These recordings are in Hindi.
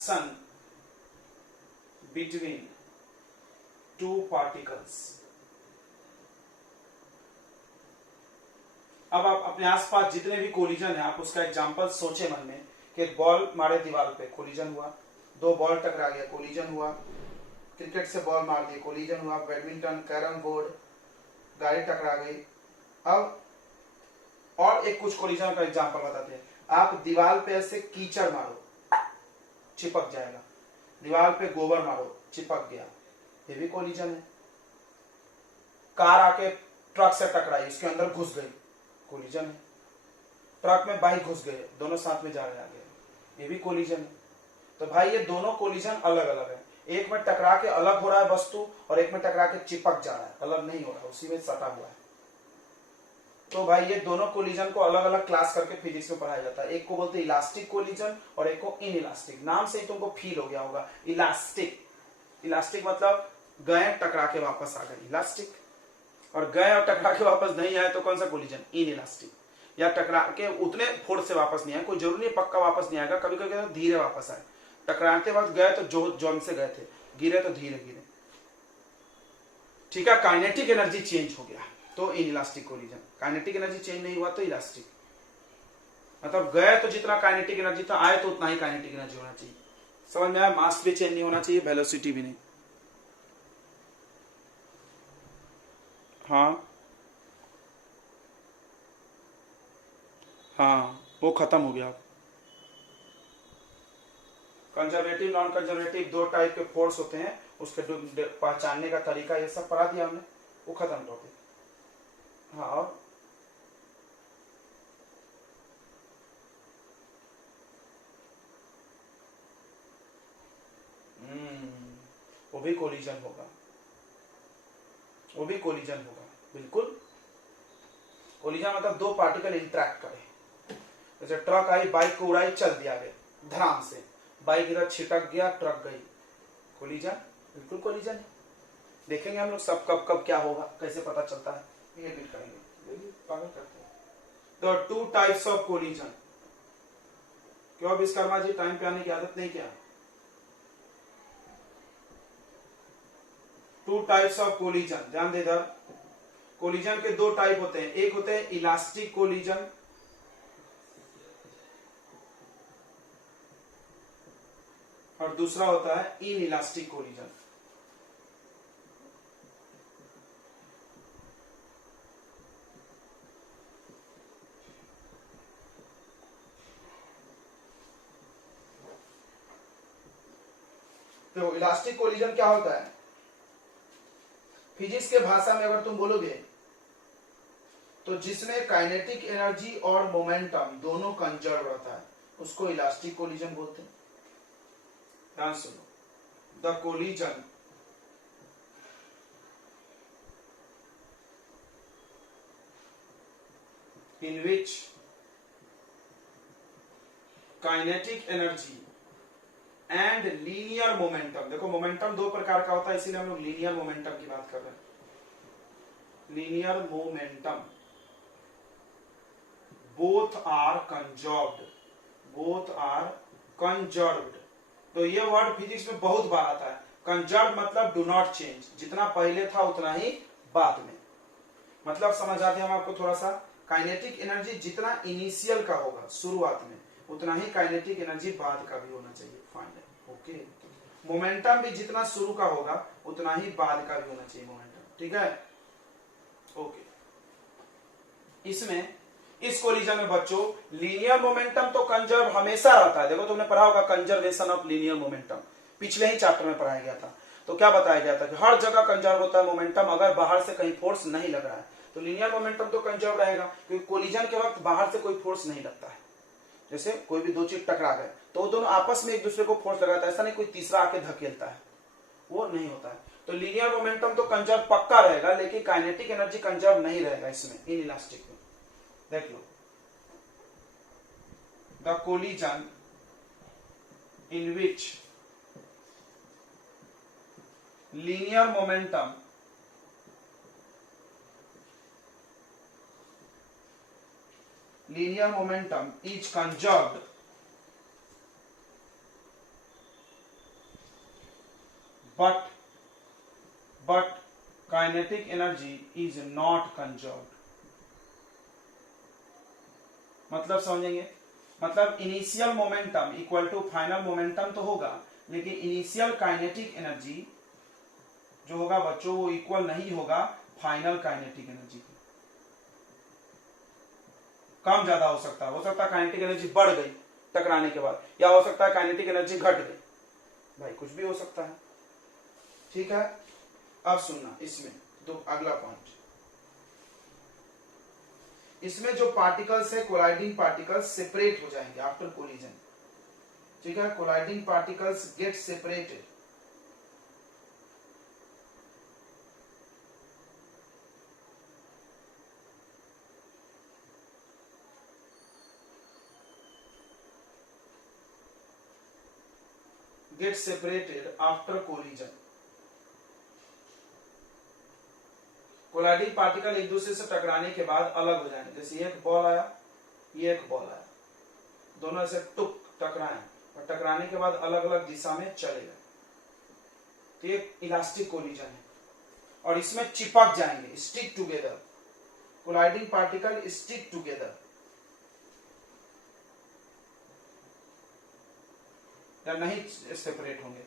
sun between two particles। अब आप अपने आसपास जितने भी कोलिजन है आप उसका एग्जांपल सोचे मन में कि एक बॉल मारे दीवार पे कोलिजन हुआ, दो बॉल टकरा गया कोलिजन हुआ, क्रिकेट से बॉल मार दी कोलिजन हुआ, बैडमिंटन कैरम बोर्ड गाड़ी टकरा गई। अब और एक कुछ कोलिजन का एग्जांपल बताते हैं। आप दीवार पे ऐसे कीचड़ मारो चिपक जाएगा, दीवार पे गोबर मारो चिपक गया, ये भी कोलिजन है। कार आके ट्रक से टकराई उसके अंदर घुस गई, कोलिजन है। ट्रक में बाइक घुस गए, दोनों साथ में जा रहे आगे, ये भी कोलिजन है। तो भाई ये दोनों कोलिजन अलग अलग है, एक में टकरा के अलग हो रहा है वस्तु और एक में टकरा के चिपक जा रहा है, अलग नहीं हो रहा, उसी में सटा हुआ है। तो भाई ये दोनों कोलिजन को अलग अलग क्लास करके फिजिक्स में पढ़ाया जाता है। एक को बोलते हैं इलास्टिक कोलिजन और एक को इनइलास्टिक। नाम से ही तुमको फील हो गया होगा इलास्टिक, इलास्टिक मतलब गए टकरा के वापस आ गए इलास्टिक, और गए और टकरा के वापस नहीं आए तो कौन सा कोलिजन इनइलास्टिक। या टकरा के उतने फोर्स से वापस नहीं आए, कोई जरूरी नहीं पक्का वापस नहीं आएगा, कभी कभी तो धीरे वापस आए। टकराते वक्त गए तो जो जोन से गए थे, गिरे तो धीरे गिरे, ठीक है। काइनेटिक एनर्जी चेंज हो गया तो inelastic collision, kinetic energy change नहीं हुआ तो इलास्टिक। मतलब गए तो जितना काइनेटिक एनर्जी था आए तो उतना ही काइनेटिक एनर्जी होना चाहिए। समझ में आया? मास भी चेंज नहीं होना चाहिए, वेलोसिटी भी नहीं। हाँ हाँ वो खत्म हो गया। कंजर्वेटिव नॉन कंजर्वेटिव दो टाइप के फोर्स होते हैं, उसके पहचानने का तरीका ये सब पढ़ा दिया हमने, वो खत्म टॉपिक। हाँ और वो भी कोलिजन होगा, वो भी कोलिजन होगा, बिल्कुल। कोलिजन मतलब दो पार्टिकल इंटरेक्ट करे। जैसे ट्रक आई बाइक को उड़ाई चल दिया गया धड़ाम से, बाइक इधर छिटक गया ट्रक गई, कोलिजन, बिल्कुल कोलिजन है। देखेंगे हम लोग सब कब कब क्या होगा, कैसे पता चलता है, ये भी करेंगे, पागल करते हैं। तो टू टाइप्स ऑफ कोलिजन। क्यों विश्वकर्मा जी टाइम पे आने की आदत नहीं क्या? टू टाइप्स ऑफ कोलिजन, ध्यान दे इधर। कोलिजन के दो टाइप होते हैं, एक होते हैं इलास्टिक कोलिजन और दूसरा होता है इनइलास्टिक कोलिजन। तो इलास्टिक कोलिजन क्या होता है? फिजिक्स के भाषा में अगर तुम बोलोगे तो जिसमें काइनेटिक एनर्जी और मोमेंटम दोनों कंजर्व रहता है उसको इलास्टिक कोलिजन बोलते हैं। ध्यान सुनो, the collision in which kinetic energy and linear momentum, देखो मोमेंटम दो प्रकार का होता है इसीलिए हम लोग लीनियर मोमेंटम की बात कर रहे हैं। Linear momentum both are conserved, both are conserved. तो ये वर्ड फिजिक्स में बहुत बार आता है। कंजर्व मतलब डू नॉट चेंज, जितना पहले था उतना ही बाद में। मतलब समझ आते हैं हम आपको थोड़ा सा, काइनेटिक एनर्जी जितना इनिशियल का होगा शुरुआत में उतना ही काइनेटिक एनर्जी बाद का भी होना चाहिए, फाइनल। ओके, मोमेंटम भी जितना शुरू का होगा उतना ही बाद का भी होना चाहिए मोमेंटम, ठीक है। ओके, इसमें इस कोलिजन में बच्चों लीनियर मोमेंटम तो कंजर्व हमेशा रहता है। देखो तुमने पढ़ा होगा कंजर्वेशन ऑफ लीनियर मोमेंटम, पिछले ही चैप्टर में पढ़ाया गया था। तो क्या बताया गया था कि हर जगह कंजर्व होता है मोमेंटम अगर बाहर से कहीं फोर्स नहीं लग रहा है। तो लीनियर मोमेंटम तो कंजर्व रहेगा क्योंकि कोलिजन के वक्त बाहर से कोई फोर्स नहीं लगता है। जैसे कोई भी दो चीज टकरा गए तो दोनों आपस में एक दूसरे को फोर्स लगाता है, ऐसा नहीं कोई तीसरा आके धकेलता है, वो नहीं होता है। तो लीनियर मोमेंटम तो कंजर्व पक्का रहेगा लेकिन काइनेटिक एनर्जी कंजर्व नहीं रहेगा इसमें, इनइलास्टिक में। देख लो, the collision in which linear momentum is conserved but kinetic energy is not conserved. मतलब समझेंगे, मतलब initial momentum equal to final momentum तो होगा, लेकिन इनिशियल काइनेटिक एनर्जी जो होगा बच्चों वो इक्वल नहीं होगा फाइनल काइनेटिक एनर्जी की। कम ज्यादा हो सकता है काइनेटिक एनर्जी बढ़ गई टकराने के बाद, या हो सकता है काइनेटिक एनर्जी घट गई, भाई कुछ भी हो सकता है। ठीक है, अब सुनना इसमें दो अगला पॉइंट, इसमें जो पार्टिकल्स है कोलाइडिंग पार्टिकल्स सेपरेट हो जाएंगे आफ्टर कोलिजन। ठीक है, colliding particles get separated. Get separated after collision. Colliding particle एक दूसरे से टकराने के बाद अलग हो जाएंगे। जैसे ये एक बॉल आया, ये एक बॉल आया, दोनों ऐसे टुक टकराए और टकराने के बाद अलग अलग दिशा में चले गए, तो ये इलास्टिक कोलिजन है। और इसमें चिपक जाएंगे, stick together. Colliding particle stick together या नहीं सेपरेट होंगे।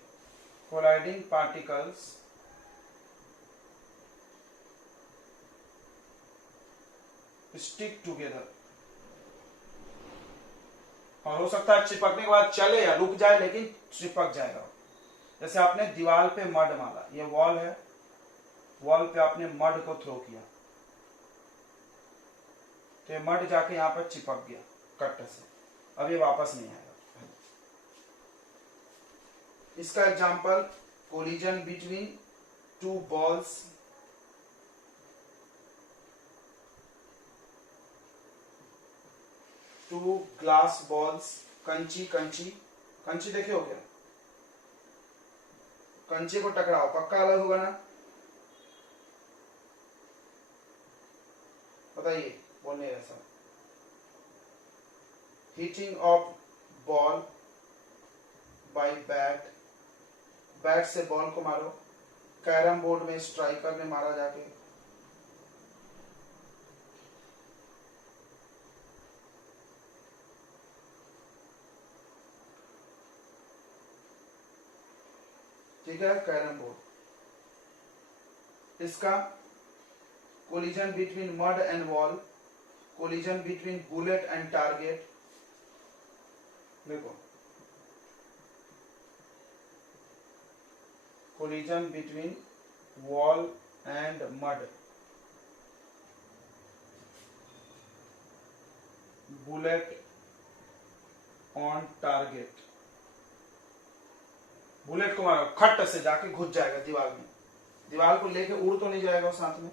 कोलाइडिंग पार्टिकल्स स्टिक टुगेदर, और हो सकता है चिपकने के बाद चले या रुक जाए, लेकिन चिपक जाएगा। जैसे आपने दीवार पे मड मारा, ये वॉल है, वॉल पे आपने मड को थ्रो किया तो ये मड जाके यहां पर चिपक गया कट से, अब ये वापस नहीं आएगा। इसका example collision between two balls, two glass balls. कंची कंची कंची देखे हो क्या? कंचे को टकराओ, पक्का अलग होगा ना? बताइए, बोलने ऐसा। Hitting of ball by bat, bat से बॉल को मारो। कैरम बोर्ड में स्ट्राइकर ने मारा जाके। ठीक है, कैरम बोर्ड। इसका collision between mud and wall, collision between bullet and target. देखो, collision between wall and mud, bullet on target। Bullet को मारो, खट से जाके घुस जाएगा दीवार में, दीवार को लेके उड़ तो नहीं जाएगा साथ में,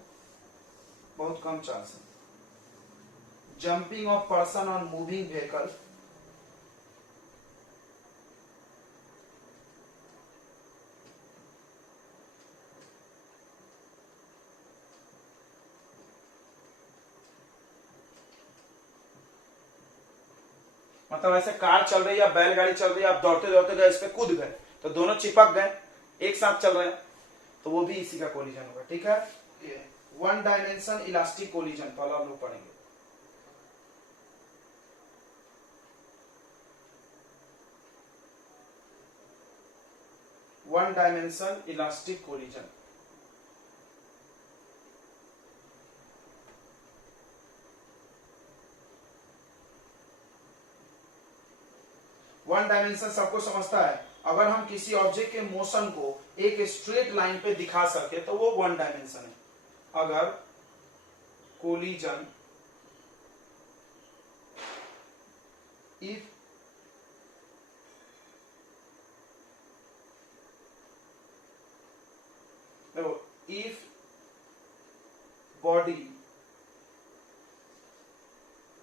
बहुत कम चांस है। Jumping of person on moving vehicle, मतलब ऐसे कार चल रही है या बैलगाड़ी चल रही है, आप दौड़ते दौड़ते गए, इस पे कूद गए तो दोनों चिपक गए, एक साथ चल रहे हैं, तो वो भी इसी का कोलिजन होगा। ठीक है, वन डायमेंशन इलास्टिक कोलिजन पहला हम लोग पढ़ेंगे। One dimension elastic collision, one dimension सबको समझता है। अगर हम किसी ऑब्जेक्ट के मोशन को एक स्ट्रेट लाइन पे दिखा सके तो वो वन डायमेंशन है। अगर collision if if body,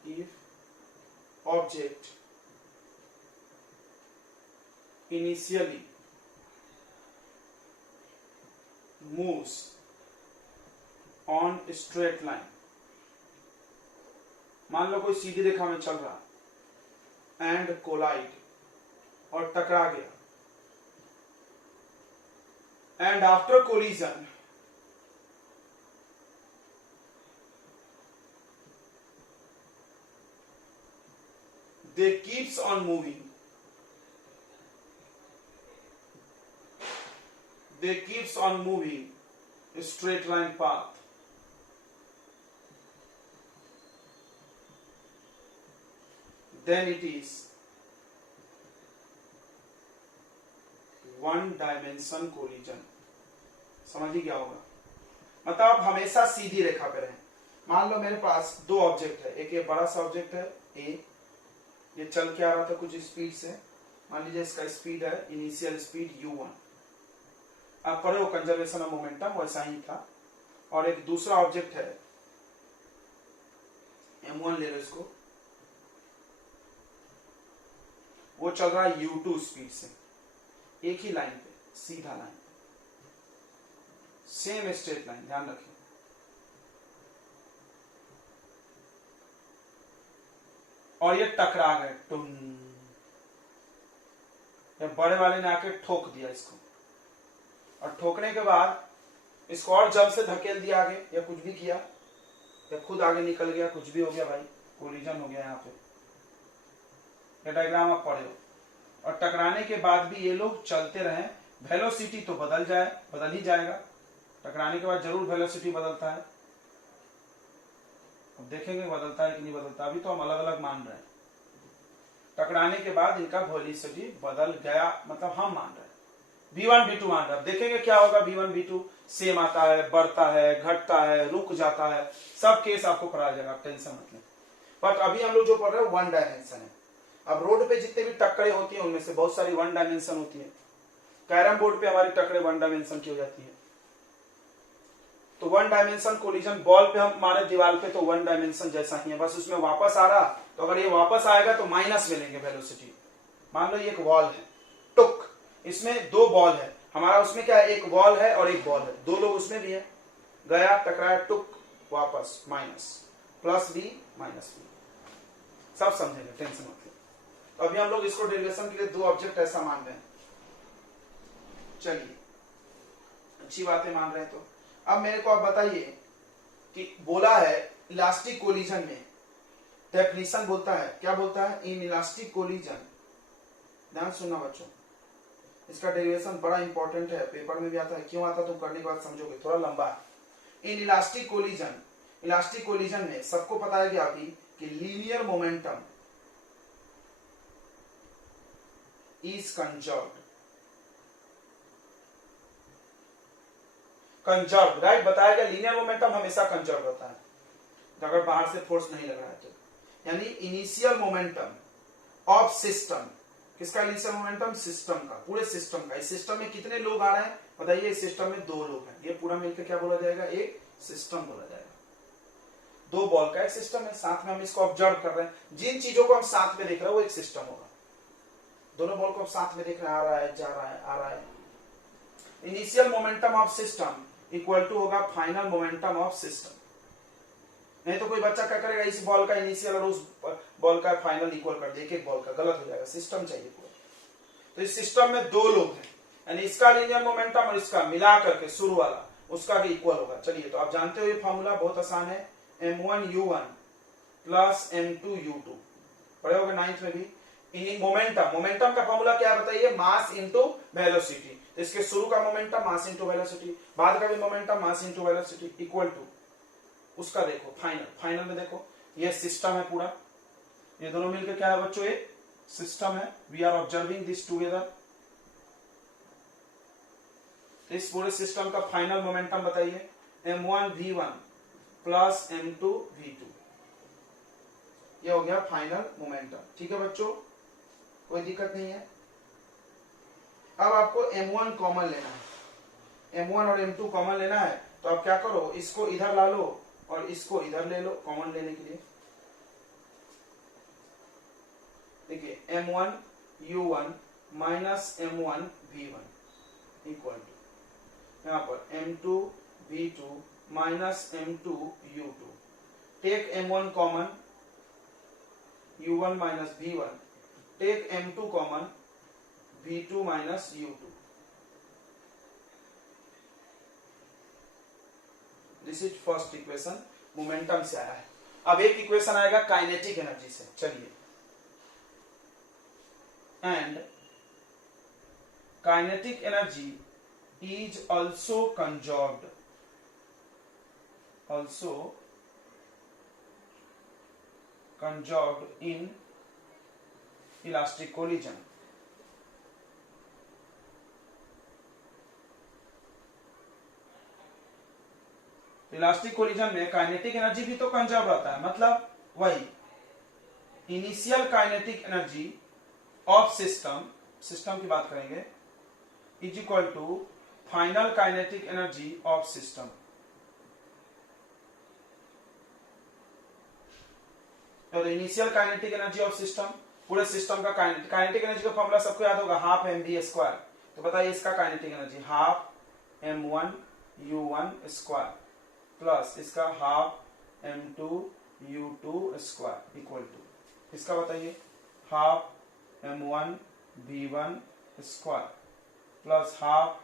if object initially moves on straight line, मान लो कोई सीधी रेखा में चल रहा and collide और टकरा गया, and after collision they keeps on moving, they keeps on moving a straight line path. Then it is one dimension collision. समझ ही क्या होगा, मतलब आप हमेशा सीधी रेखा पे रहें। मान लो मेरे पास दो ऑब्जेक्ट है, एक ये बड़ा सा ऑब्जेक्ट है ए, ये चल के आ रहा था कुछ स्पीड से, मान लीजिए इसका स्पीड है इनिशियल स्पीड u1, आप पढ़े हो कंजर्वेशन ऑफ मोमेंटम, वैसा ही था। और एक दूसरा ऑब्जेक्ट है m1 ले लो इसको, वो चल रहा है u2 स्पीड से, एक ही लाइन पे, सीधा लाइन, सेम स्ट्रेट लाइन, ध्यान रखिए। और ये टकरा गए, टुन, ये बड़े वाले ने आके ठोक दिया इसको, और ठोकने के बाद इसको और जल्द से धकेल दिया आगे, या कुछ भी किया, या खुद आगे निकल गया, कुछ भी हो गया भाई, कोलिजन हो गया यहाँ पे। ये डायग्राम आप पढ़े हो। और टकराने के बाद भी ये लोग चलते रहे, वेलोसिटी तो बदल ही जाएगा, टकराने के बाद जरूर वेलोसिटी बदलता है। अब देखेंगे बदलता है कि नहीं बदलता, अभी तो हम अलग अलग मान रहे हैं। टकराने के बाद इनका वेलोसिटी बदल गया, मतलब हम मान रहे हैं, v1 v2 मान रहे हैं। देखेंगे क्या होगा, v1 v2 सेम आता है, बढ़ता है, घटता है, रुक जाता है, सब केस आपको पढ़ा जाएगा, आप टेंशन मत लें। बट अभी हम लोग जो पढ़ रहे हैं वन डायमेंशन है। अब रोड पे जितने भी टक्करें होती हैं उनमें से बहुत सारी वन डायमेंशन होती है। कैरम बोर्ड पे हमारी टक्करें वन डायमेंशन की हो जाती है। तो वन डायमेंशन कोलिजन, बॉल पे हम मारे दीवार पे तो वन डायमेंशन जैसा ही है, बस उसमें वापस आ रहा, तो अगर ये वापस आएगा तो माइनस में लेंगे वेलोसिटी। मान लो ये एक बॉल है, टुक, इसमें दो बॉल है, हमारा उसमें क्या है, एक बॉल है और एक बॉल है, दो लोग उसमें भी है, गया टकराया, टुक, वापस minus, plus b minus b, सब समझेंगे, टेंशन मत। तो अभी हम लोग इसको डेरिवेशन के लिए दो ऑब्जेक्ट ऐसा मान रहे हैं। चलिए अच्छी बातें मान रहे हैं। तो अब मेरे को आप बताइए कि बोला है इलास्टिक कोलिजन में, डेफिनेशन बोलता है, क्या बोलता है, इन इलास्टिक कोलिजन, ध्यान सुनना बच्चों, इसका डेरिवेशन बड़ा इंपॉर्टेंट है, पेपर में भी आता है, क्यों आता तुम करने के बाद समझोगे, थोड़ा लंबा है। In elastic collision, elastic collision में सबको पता है कि linear momentum is conserved, right, बताया गया लीनियर मोमेंटम हमेशा कंजर्व होता है, अगर बाहर से फोर्स नहीं लग रहा है तो। यानी इनिशियल मोमेंटम ऑफ सिस्टम, किसका इनिशियल मोमेंटम, सिस्टम का, पूरे सिस्टम का। इस सिस्टम में कितने लोग आ रहे हैं बताइए, इस सिस्टम में दो लोग हैं, ये पूरा मिलकर क्या बोला जाएगा, एक सिस्टम बोला जाएगा। दो बॉल का एक सिस्टम है, साथ में हम इसको ऑब्जर्व कर रहे हैं, जिन चीजों को हम साथ में देख रहे हैं वो एक सिस्टम होगा। दोनों बॉल को साथ में देख रहे हैं, आ रहा है, जा रहा है, आ रहा है। Initial momentum of system equal to होगा फाइनल मोमेंटम ऑफ सिस्टम। नहीं तो कोई बच्चा क्या करेगा, इस बॉल का इनिशियल और उस बॉल का फाइनल इक्वल कर दे, एक एक बॉल का, गलत हो जाएगा, सिस्टम चाहिए पूरा। तो इस सिस्टम में दो लोग हैं, यानी इसका लीनियर मोमेंटम और इसका मिला करके शुरू वाला उसका भी इक्वल होगा। चलिए, तो आप जानते हो ये फॉर्मूला बहुत आसान है, m1u1 प्लस m2u2, पढ़े होगे 9th में भी। मोमेंटम, मोमेंटम का फॉर्मूला क्या है बताइए, मास इनटू वेलोसिटी। तो इसके शुरू का मोमेंटम मास इनटू वेलोसिटी, बाद का भी momentum mass into velocity, equal to उसका देखो फाइनल, फाइनल में देखो ये सिस्टम है पूरा, ये दोनों मिलकर क्या है बच्चों, एक सिस्टम है। We are observing this together. इस पूरे सिस्टम का फाइनल मोमेंटम बताइए, m1v1 प्लस m2v2, ये हो गया फाइनल मोमेंटम। ठीक है बच्चों, कोई दिक्कत नहीं है। अब आपको m1 कॉमन लेना है, m1 और m2 कॉमन लेना है, तो आप क्या करो, इसको इधर ला लो और इसको इधर ले लो कॉमन लेने के लिए। देखिए m1u1 minus m1v1 equal to यहां पर m2v2 minus m2u2। Take m1 common, u1 minus v1, take m2 common, v2 minus u2। This is first equation, momentum से आया है। अब एक इक्वेशन आएगा काइनेटिक एनर्जी से, चलिए। And kinetic energy is also conserved, in elastic collision। Elastic collision में काइनेटिक एनर्जी भी तो कंजर्व रहता है, मतलब वही initial kinetic energy of system की बात करेंगे, is equal to final kinetic energy of system. तो initial kinetic energy of system, पूरे सिस्टम का काइनेटिक एनर्जी का फॉर्मूला सबको याद होगा, हाफ mv स्क्वायर। तो बताइए इसका kinetic energy half m1 u1 square plus इसका half m2 u2 square equal to इसका बताइए half m1 v1 square plus half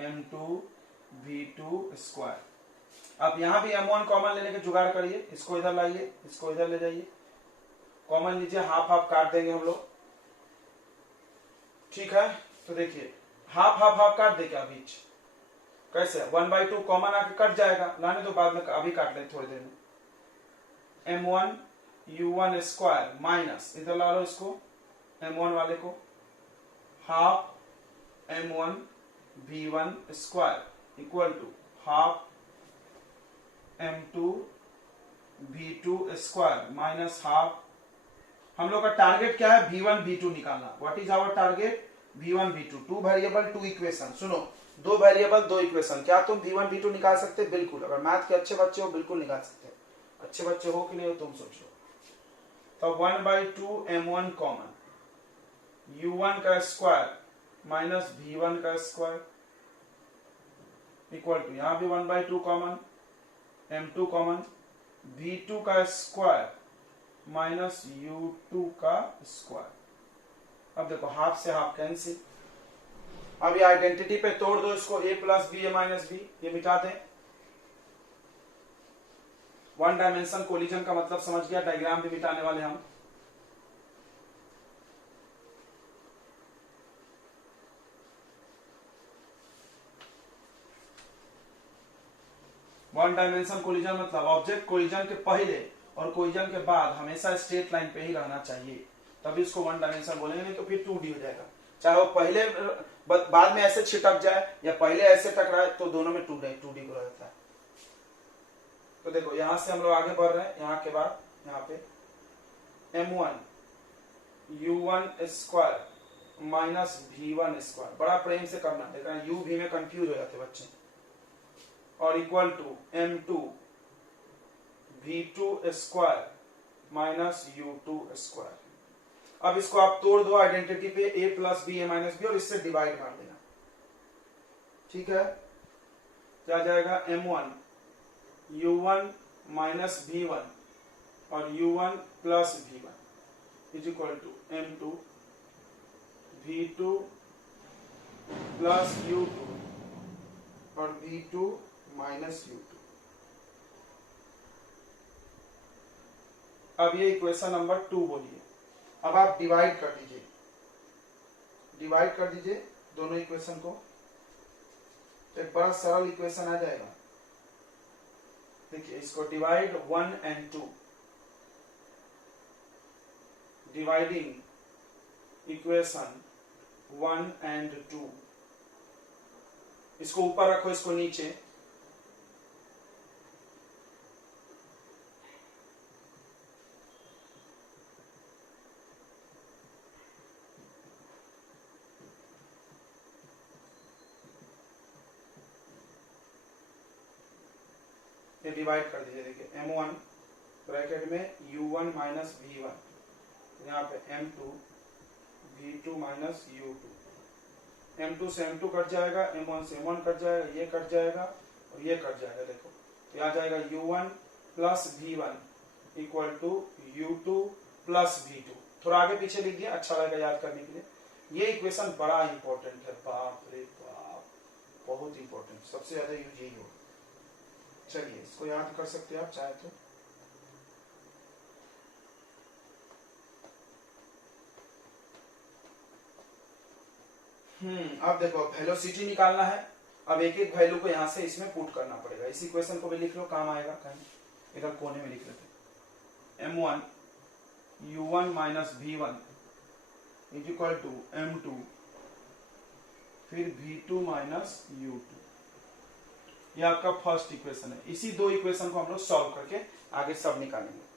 m2 v2 square. अब यहां भी m1 कॉमन लेने के जुगाड़ करिए, इसको इधर लाइए, इसको इधर ले जाइए, कॉमन लीजिए, हाफ हाफ काट देंगे हम लोग, ठीक है। तो देखिए हाफ हाफ हाफ काट दे क्या बीच, कैसे 1/2 कॉमन आके कट जाएगा, लाने तो बाद में अभी काट ले थोड़ी देर में। m1 u1 स्क्वायर माइनस इधर ला लो इसको m1 वाले को, half m1 v1 square equal to half m2 v2 square minus half. हम लोग का टारगेट क्या है, v1 v2 निकालना। What is our target, v1 v2, 2 variable 2 equation. सुनो, 2 वेरिएबल 2 इक्वेशन, क्या तुम v1 v2 निकाल सकते? बिल्कुल, अगर मैथ के अच्छे बच्चे हो बिल्कुल निकाल सकते हो। अच्छे बच्चे हो कि नहीं हो तुम सोचो। तो 1/2 m1 कॉमन, u1 का स्क्वायर माइनस v1 का स्क्वायर इक्वल टू यहां भी 1/2 कॉमन, m2 कॉमन, v2 का स्क्वायर माइनस u2 का स्क्वायर। अब देखो हाफ से हाफ कैंसिल। अब ये आइडेंटिटी पे तोड़ दो इसको, a plus b a minus b, ये मिटा दें। वन डायमेंशन कोलिजन का मतलब समझ गया, डायग्राम भी मिटाने वाले हम। वन डायमेंशन कोलिजन मतलब ऑब्जेक्ट कोलिजन के पहले और कोलिजन के बाद हमेशा स्ट्रेट लाइन पे ही रहना चाहिए, तभी इसको वन डायमेंशन बोलेंगे, नहीं तो फिर 2D हो जाएगा। चाहे वो पहले बाद में ऐसे छिटक जाए या पहले ऐसे टकराए, तो दोनों में 2D को रहता है। तो देखो यहां से हम लोग आगे बढ़ रहे हैं, यहां के बाद यहाँ पे m1 u1 square minus v1 square, बड़ा प्रेम से करना, देखना u v में कंफ्यूज हो जाते बच्चे, और equal to m2 v2 square minus u2 square. अब इसको आप तोड़ दो आइडेंटिटी पे, a plus b a minus b, और इससे डिवाइड मार देना, ठीक है। क्या जाएगा, m1 u1 माइनस v1 और u1 plus v1 is equal to m2 v2 plus u2 और v2 माइनस u2। अब ये इक्वेशन नंबर 2 बोलिए। अब आप डिवाइड कर दीजिए, दोनों इक्वेशन को, तो एक बड़ा सरल इक्वेशन आ जाएगा। देखिए इसको divide 1 and 2, dividing equation 1 and 2, इसको ऊपर रखो, इसको नीचे, ये डिवाइड कर दीजिए। देखिए m1 ब्रैकेट में u1 माइनस v1, यहाँ पे m2 v2 minus u2, m2 से m2 कट जाएगा, m1 से m1 कट जाएगा, ये कट जाएगा और ये कट जाएगा। देखो तो आ जाएगा u1 plus v1 equal to u2 plus v2। थोड़ा आगे पीछे लिख दिया, अच्छा लगेगा याद करने के लिए। ये इक्वेशन बड़ा इंपॉर्टेंट है, बाप रे बाप, बहुत इंपॉर्टेंट, सबसे ज्यादा यूज यही होगा, चलिए इसको याद कर सकते हैं आप चाहे तो। अब देखो वेलोसिटी निकालना है। अब एक एक वैल्यू को यहां से इसमें पुट करना पड़ेगा। इस इक्वेशन को भी लिख लो, काम आएगा कहीं इधर कोने में लिख लेते। m1 u1 minus v1 is equal to m2 फिर v2 माइनस u2। ये आपका फर्स्ट इक्वेशन है। इसी दो इक्वेशन को हम लोग सॉल्व करके आगे सब निकालेंगे।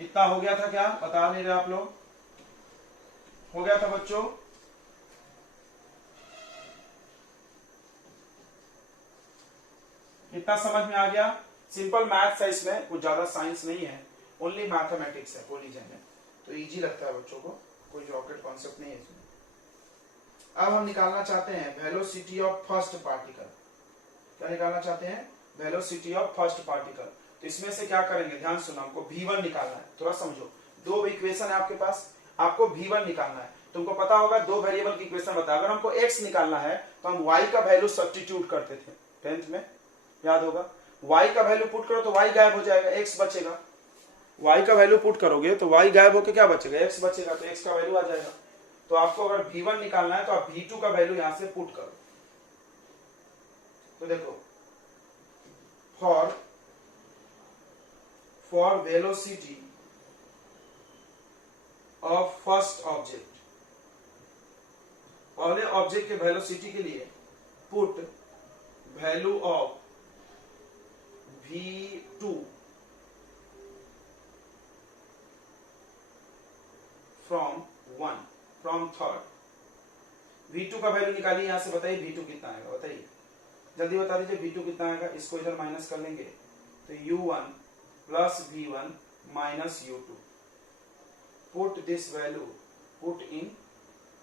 इतना हो गया था क्या? बता नहीं रहे आप लोग? हो गया था बच्चों? इतना समझ में आ गया? सिंपल मैथ्स है, इसमें कुछ ज्यादा साइंस नहीं है, ओनली मैथमेटिक्स है कोलिजन में, तो इजी लगता है बच्चों को, कोई रॉकेट कॉन्सेप्ट नहीं है इसमें। अब हम निकालना चाहते हैं वेलोसिटी ऑफ फर्स्ट पार्टिकल। क्या निकालना चाहते हैं? Velocity of first particle. तो इसमें से क्या करेंगे, ध्यान सुनो, हमको v1 निकालना है। थोड़ा समझो, दो इक्वेशन है आपके पास, आपको v1 निकालना है। तुमको पता होगा दो वेरिएबल की इक्वेशन बता, अगर हमको x निकालना है तो हम y का वैल्यू सब्स्टिट्यूट करते थे 10th में, याद होगा। y का वैल्यू पुट करो तो y गायब हो जाएगा, x बचेगा। y का वैल्यू पुट करोगे तो y गायब होकर क्या बचेगा, x बचेगा, तो x का वैल्यू आ जाएगा। तो आपको अगर v1 निकालना है तो आप v2 का वैल्यू यहां से पुट करो। तो देखो, for velocity of first object, पहले ऑब्जेक्ट के वेलोसिटी के लिए put value of v2 from third. v2 का वैल्यू निकालिए यहां से, बताइए v2 कितना आएगा, बताइए जल्दी बता दीजिए v2 कितना आएगा। इसको इधर माइनस कर लेंगे तो u1 plus v1 minus u2। Put this value, put in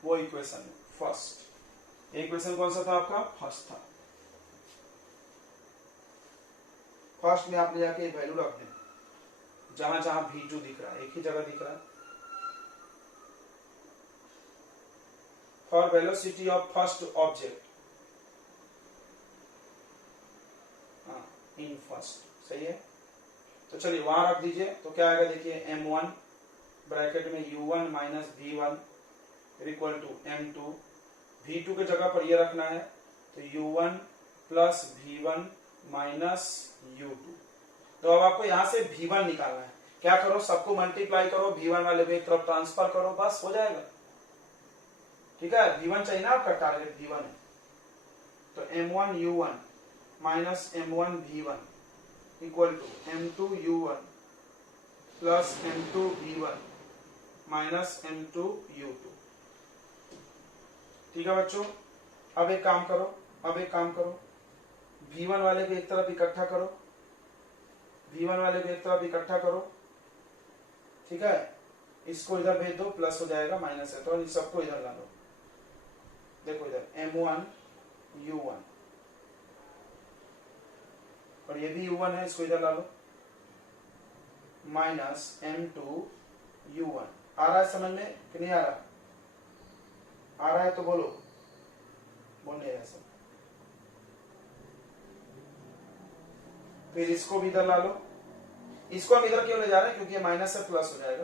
वो इक्वेशन फर्स्ट। इक्वेशन कौन सा था आपका? फर्स्ट था। फर्स्ट में आप ले जाके वैल्यू रख दें जहां जहां v2 दिख रहा है, एक ही जगह दिख रहा है। For velocity of first object in first, सही है। तो चलिए वहां रख दीजिए, तो क्या आएगा देखिए, m1 ब्रैकेट में u1 minus v1 equal to m2। v2 के जगह पर ये रखना है तो u1 plus v1 minus u2। तो अब आपको यहां से v1 निकालना है। क्या करो, सबको मल्टीप्लाई करो, v1 वाले को एक तरफ ट्रांसफर करो, बस हो जाएगा। ठीक है, v1 चाहिए ना आपका, टारगेट v1 है। तो m1 u1 minus m1 v1 equal to m2 u1 plus m2 v1 minus m2 u2। ठीक है बच्चों, अब एक काम करो, v1 वाले को एक तरफ इकट्ठा करो, ठीक है। इसको इधर भेज दो, प्लस हो जाएगा, माइनस है तो इन सबको इधर ला लो। देखो इधर m1 u1 और ये भी u1 है, इसको इधर ला लो, माइनस m2 u1। आ रहा है समझ में कि नहीं आ रहा? आ रहा है तो बोलो, बोल नहीं रहा सब। फिर इसको भी इधर ला लो। इसको हम इधर क्यों ले जा रहे हैं, क्योंकि ये माइनस से प्लस हो जाएगा।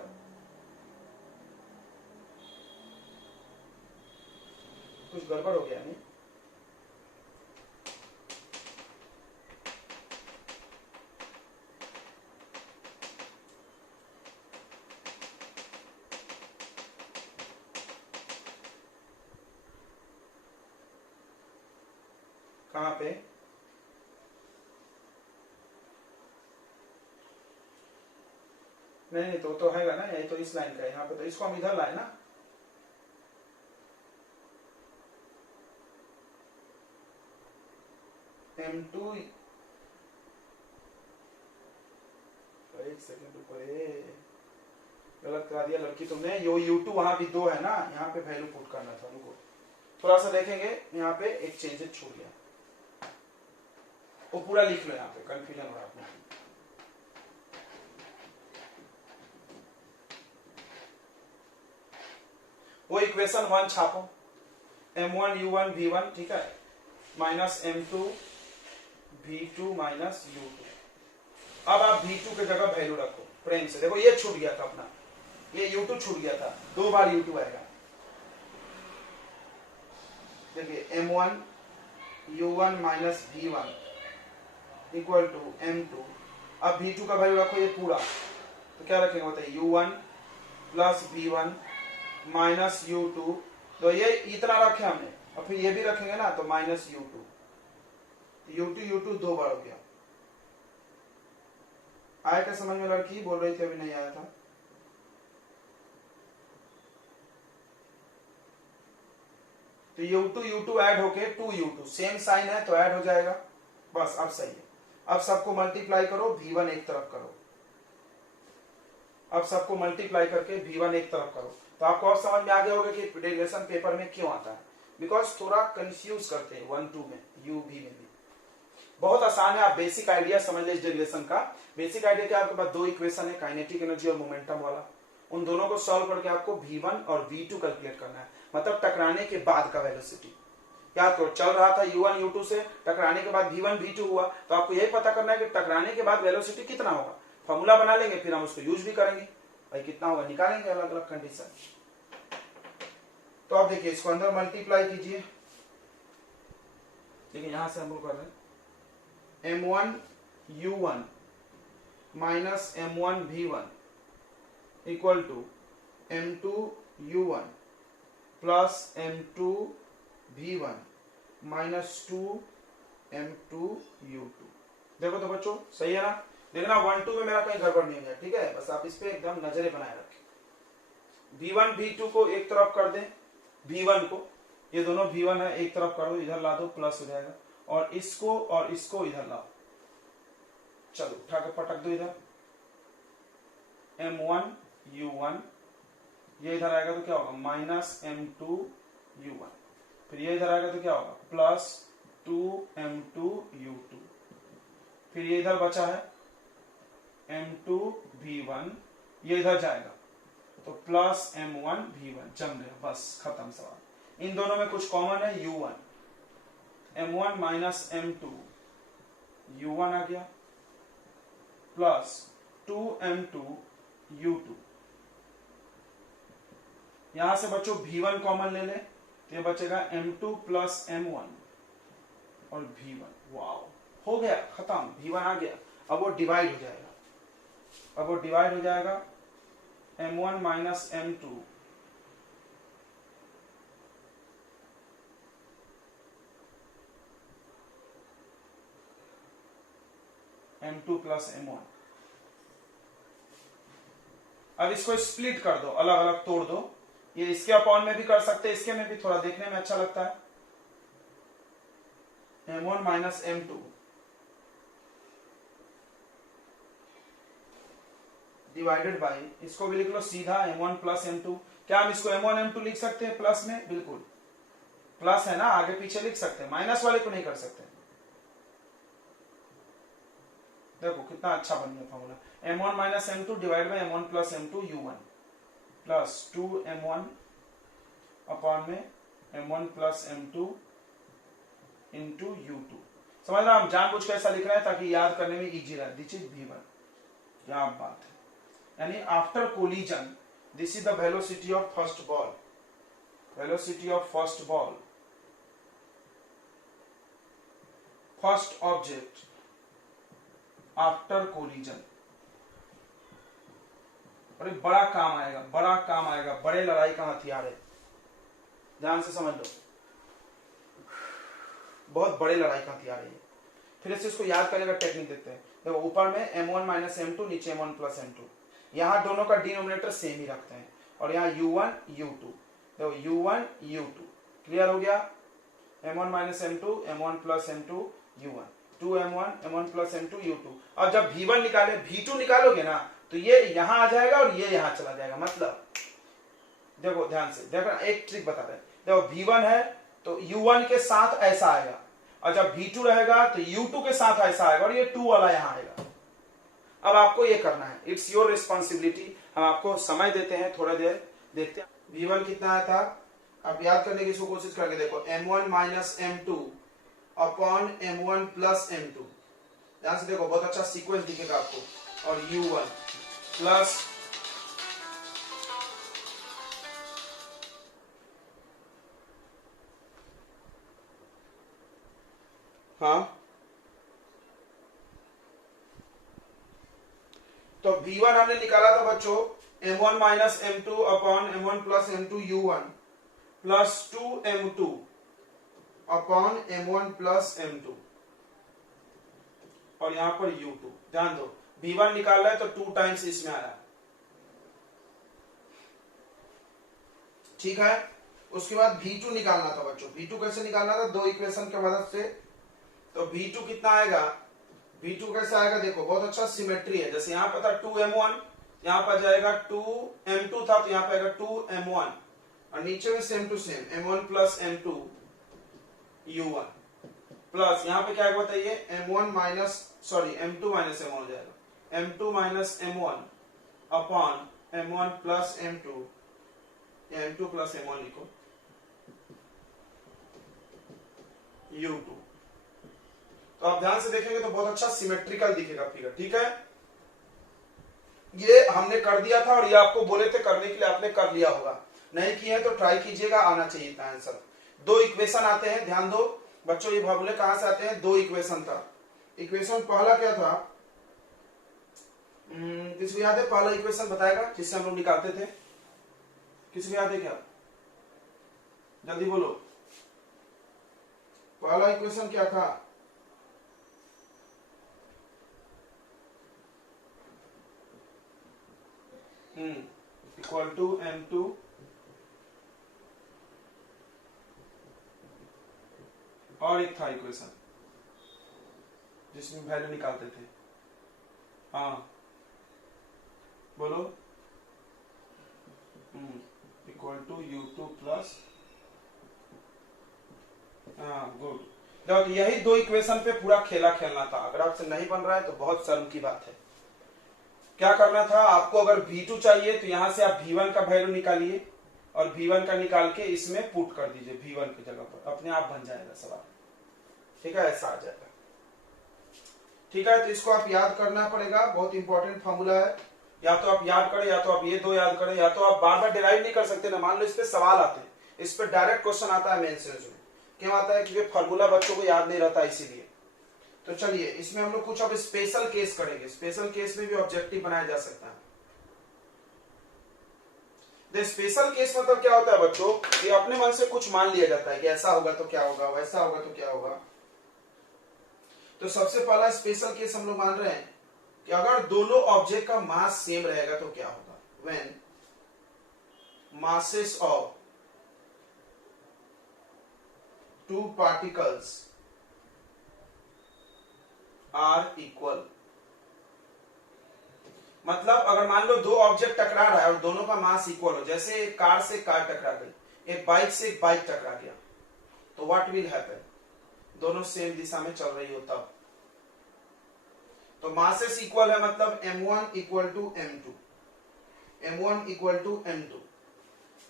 कुछ गड़बड़ हो गया नहीं? कहां पे? नहीं तो हैगा ना, यही तो इस लाइन का है यहाँ पे, तो इसको हम इधर लाए ना। m2 एक सेकंड ऊपर, गलत करा दिया लड़की तुमने। यो u2 वहां भी 2 है ना, यहाँ पे वैल्यू पुट करना था उनको। थोड़ा सा देखेंगे, यहाँ पे एक चेंजेस छूट गया। वो पूरा लिख लो, यहाँ पे कंफ्यूजन हो रहा है आपको। वो इक्वेशन 1 छापो, m1 u1 v1, ठीक है, minus m2 v2 minus u2। अब आप v2 के जगह वैल्यू रखो प्रेम से। देखो ये छूट गया था अपना, ये u2 छूट गया था, 2 बार u2 आएगा। देखिए m1 u1 minus v1 equal to m2। अब v2 का वैल्यू रखो ये पूरा, तो क्या रखेंगे बताइए, u1 plus v1 minus u2, तो ये इतना रखे हमने, और फिर ये भी रखेंगे ना तो माइनस u2, u2 2 बार हो गया। आया क्या समझ में लड़की? बोल रही थी अभी नहीं आया था। तो u2 ऐड होके 2u2, सेम साइन है तो ऐड हो जाएगा, बस अब सही है। अब सबको मल्टीप्लाई करो, v1 एक तरफ करो, अब सबको मल्टीप्लाई करके v1 एक तरफ करो, तो आपको अब समझ में आ गया होगा कि डेरिवेशन पेपर में क्यों आता है, बिकॉज थोड़ा कंफ्यूज करते हैं 1 2 में, u v में भी। बहुत आसान है, आप बेसिक आइडिया समझ ले इस डेरिवेशन का। बेसिक आइडिया क्या, आपके पास 2 इक्वेशन है, काइनेटिक एनर्जी और मोमेंटम वाला, उन दोनों को सॉल्व करके आपको v1 और v2 कैलकुलेट करना है, मतलब टकराने के बाद का वेलोसिटी। याद करो, चल रहा था u1 u2 से, टकराने के बाद v1 v2 हुआ, तो आपको यही पता करना है कि टकराने के बाद वेलोसिटी कितना होगा। फॉर्मूला बना लेंगे, फिर हम उसको यूज भी करेंगे, भाई कितना होगा निकालेंगे अलग अलग कंडीशन। तो आप देखिए इसको अंदर मल्टीप्लाई कीजिए, देखिए यहां से हम लोग कर रहे हैं m1 u1 minus m1 v1 equal to m2 u1 plus m2 v1 minus 2 m2 u2। देखो तो बच्चों सही है ना? देखना 1 2 में मेरा कहीं गड़बड़ नहीं है, ठीक है, बस आप इस पे एकदम नजरें बनाए रखें। v1 v2 को एक तरफ कर दें, v1 को, ये दोनों v1 है, एक तरफ कर दो, इधर ला दो, प्लस हो जाएगा, और इसको इधर लाओ, चलो उठा के पटक दो इधर, m1 u1, ये इधर आएगा तो क्या होगा माइनस m2 u1, फिर ये इधर आएगा तो क्या होगा प्लस 2 m2 u2, फिर ये इधर बचा है m2 v1, ये इधर जाएगा तो प्लस m1 v1, जम गया, बस खत्म सवाल। इन दोनों में कुछ कॉमन है, u1, m1 minus m2 u1 आ गया, प्लस 2 m2 u2। यहां से बच्चों v1 कॉमन ले ले, तो ये बचेगा m2 प्लस m1 और v1, वाओ हो गया खत्म, v1 आ गया। अब वो डिवाइड हो जाएगा, m1 minus m2 m2 plus m1। अब इसको स्प्लिट कर दो, अलग अलग तोड़ दो, ये इसके अपॉन में भी कर सकते हैं, इसके में भी थोड़ा देखने में अच्छा लगता है, m1 minus m2 divided by, इसको भी लिख लो सीधा m1 प्लस m2। क्या हम इसको m1 m2 लिख सकते हैं प्लस में? बिल्कुल प्लस है ना, आगे पीछे लिख सकते हैं, माइनस वाले को नहीं कर सकते। देखो कितना अच्छा बन गया formula, m1 minus m2 divide by m1 plus m2 u1 plus 2 m1 upon में m1 plus m2 into u2। समझ रहे, हम जानबूझ के ऐसा लिख रहे हैं ताकि याद करने में इजी रहे। दिस इज v1, क्या बात है, यानी after collision this is the velocity of first ball, velocity of first ball, first object after collision. अरे बड़ा काम आएगा, बड़े लड़ाई का हथियार है, ध्यान से समझ लो, बहुत बड़े लड़ाई का हथियार है ये। फिर से इसको याद करने का टेक्निक देते हैं। देखो ऊपर में m1 माइनस m2, नीचे m1 प्लस m2, यहाँ दोनों का डिनोमिनेटर सेम ही रखते हैं, और यहाँ u1 u2, देखो u1 u2 क्लियर हो गया, m1 minus m2 m1 plus m2 u1, 2m1 m1 plus m2 u2। अब जब v1 निकाले v2 निकालोगे ना, तो ये यहां आ जाएगा और ये यहां चला जाएगा, मतलब देखो ध्यान से देखो, एक ट्रिक बता रहे हैं, देखो v1 है तो u1 के साथ ऐसा आएगा, और जब V2 रहेगा तो U2 के साथ ऐसा आएगा और ये 2 वाला यहां आएगा। अब आपको ये करना है, इट्स योर रिस्पॉन्सिबिलिटी। हम आपको समय देते हैं, थोड़ा देर देखते हैं। V1 कितना आया था, अब याद करने की इसको कोशिश करके देखो, M1 minus M2 upon M1 plus M2। ध्यान से देखो, बहुत अच्छा सीक्वेंस दिखेगा आपको। और U1 प्लस हाँ, तो V1 हमने निकाला था बच्चों M1 minus M2 upon M1 plus M2 U1 plus 2M2 upon M1 plus M2 और यहां पर U2। ध्यान दो, V1 निकाल रहा है तो 2 टाइम्स इसमें आ रहा है, ठीक है। उसके बाद V2 निकालना था बच्चों। V2 कैसे निकालना था, दो इक्वेशन की मदद से। तो V2 कितना आएगा, V2 कैसे आएगा देखो, बहुत अच्छा सिमेट्री है। जैसे यहां पर था 2M1, यहां पर जाएगा 2M2 था तो यहां पर आएगा 2M1 और नीचे में same to same M1 plus M2 U1 plus यहां पे क्या आएगा बताइए, M1 minus sorry M2 minus M1 हो जाएगा, M2 minus M1 upon M1 plus M2, M2 plus M1 लिखो U2। तो आप ध्यान से देखेंगे तो बहुत अच्छा सिमेट्रिकल दिखेगा फिगर, ठीक है। ये हमने कर दिया था और ये आपको बोले थे करने के लिए, आपने कर लिया होगा। नहीं किए तो ट्राई कीजिएगा, आना चाहिए था आंसर। दो इक्वेशन आते हैं, ध्यान दो बच्चों, ये फॉर्मूले कहां से आते हैं, दो इक्वेशन था। इक्वेशन पहला क्या था, किसको याद है पहला इक्वेशन बताएगा जिससे हम लोग निकालते थे, किसको याद है क्या, जल्दी बोलो। पहला इक्वेशन क्या था, इक्वल टू M2 और एक था इक्वेशन जिसमें वैल्यू निकालते थे, हाँ बोलो, इक्वल टू U2 प्लस, हाँ गुड। देखो यही दो इक्वेशन पे पूरा खेला खेलना था। अगर आपसे नहीं बन रहा है तो बहुत शर्म की बात है। क्या करना था आपको, अगर V2 चाहिए तो यहां से आप V1 का वैल्यू निकालिए और V1 का निकाल के इसमें पुट कर दीजिए V1 की जगह पर, अपने आप बन जाएगा सवाल, ठीक है, ऐसा आ जाएगा, ठीक है। तो इसको आप याद करना पड़ेगा, बहुत इंपॉर्टेंट फॉर्मूला है। या तो आप याद करें या तो आप ये दो याद करें, या तो आप बार बार डिराइव नहीं कर सकते ना। मान लो इस पे सवाल आते हैं, इस पे डायरेक्ट क्वेश्चन आता है मेंस में। क्यों आता है, क्योंकि फॉर्मूला बच्चों को याद नहीं रहता इसीलिए। तो चलिए इसमें हम लोग कुछ अब स्पेशल केस करेंगे। स्पेशल केस में भी ऑब्जेक्टिव बनाया जा सकता है। स्पेशल केस मतलब क्या होता है बच्चों, कि अपने मन से कुछ मान लिया जाता है कि ऐसा होगा तो क्या होगा, वैसा होगा तो क्या होगा। तो सबसे पहला स्पेशल केस हम लोग मान रहे हैं कि अगर दोनों ऑब्जेक्ट का मास सेम रहेगा तो क्या होगा, when masses of two particles are equal। मतलब अगर मान लो दो ऑब्जेक्ट टकरा रहा है और दोनों का मास इक्वल हो, जैसे एक कार से कार टकरा गई, एक बाइक से एक बाइक टकरा गया, तो व्हाट विल हैपन, दोनों सेम दिशा में चल रही हो तब। तो मासेस इक्वल है, मतलब M1 equal to M2, M1 equal to M2,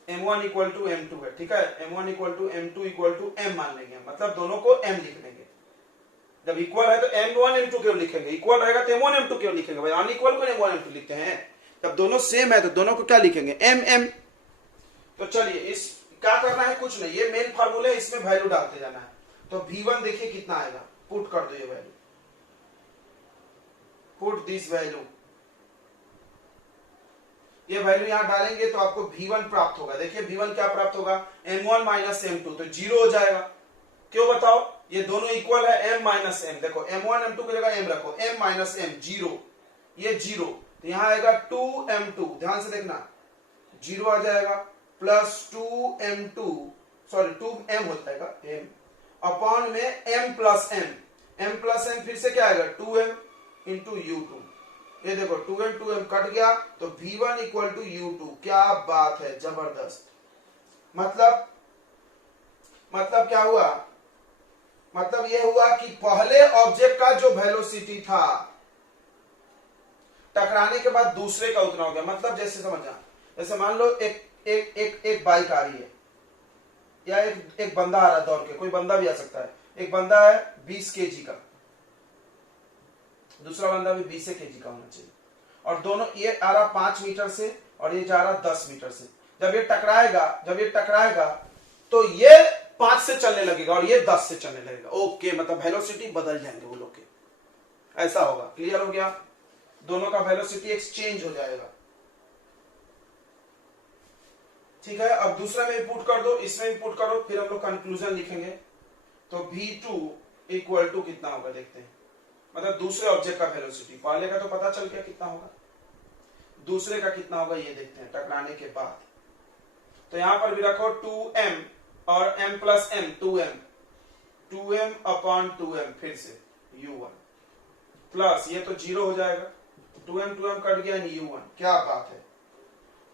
M1 equal to M2 है, ठीक है। M1 equal to M2 equal to M मान लेंगे, मतलब दोनों को M लिख लेंगे। जब इक्वल है तो M1 M2 क्यों लिखेंगे, इक्वल रहेगा तो M1 M2 क्यों लिखेंगे भाई, अनइक्वल को M1 M2 लिखते हैं। जब दोनों सेम है तो दोनों को क्या लिखेंगे, M M। तो चलिए इस क्या करना है, कुछ नहीं, ये मेन फार्मूला है, इसमें वैल्यू डालते जाना है। तो V1 देखिए कितना आएगा, पुट कर दो ये वैल्यू, पुट दिस वैल्यू, ये वैल्यू यहां डालेंगे तो आपको V1 प्राप्त होगा। देखिए V1 क्या प्राप्त होगा, M1 माइनस M2, तो 0 हो जाएगा। क्यों बताओ, ये दोनों इक्वल है, M माइनस M। देखो M1 M2 की जगह M रखो, M माइनस M 0, ये 0, तो यहां आएगा 2M2, ध्यान से देखना 0 आ जाएगा, प्लस 2M2 सॉरी 2M हो जाएगा M अपॉन में M प्लस M फिर से क्या आएगा 2M इंटू U2। ये देखो 2M कट गया तो V1 इक्वल टू U2। क्या बात है, जबरदस्त। मतलब क्या हुआ, मतलब ये हुआ कि पहले ऑब्जेक्ट का जो वेलोसिटी था टकराने के बाद दूसरे का उतना हो गया। मतलब जैसे समझना, जैसे मान लो एक बाइक आ रही है या एक बंदा आ रहा है दौड़ के, कोई बंदा भी आ सकता है। एक बंदा है 20 केजी का, दूसरा बंदा भी 20 केजी का होना चाहिए, और दोनों, ये आ रहा 5 मीटर से और ये जा रहा 10 मीटर से। जब ये टकराएगा तो ये 5 से चलने लगेगा और ये 10 से चलने लगेगा। ओके, मतलब वेलोसिटी बदल जाएंगे वो लोग के, ऐसा होगा। क्लियर हो गया? दोनों का वेलोसिटी एक्सचेंज हो जाएगा। ठीक है, अब दूसरा में पुट कर दो, इसमें भी पुट करो, फिर हम लोग कंक्लूजन लिखेंगे। तो V2 इक्वल टू कितना होगा देखते हैं, मतलब दूसरे ऑब्जेक्ट का वेलोसिटी। पहले का तो पता चल गया कितना होगा, दूसरे का कितना होगा ये देखते हैं टकराने के बाद। तो यहां पर भी रखो 2m और m plus m, 2m upon 2m, फिर से u1 प्लस, ये तो 0 हो जाएगा, 2m कट गया, u1। क्या बात है।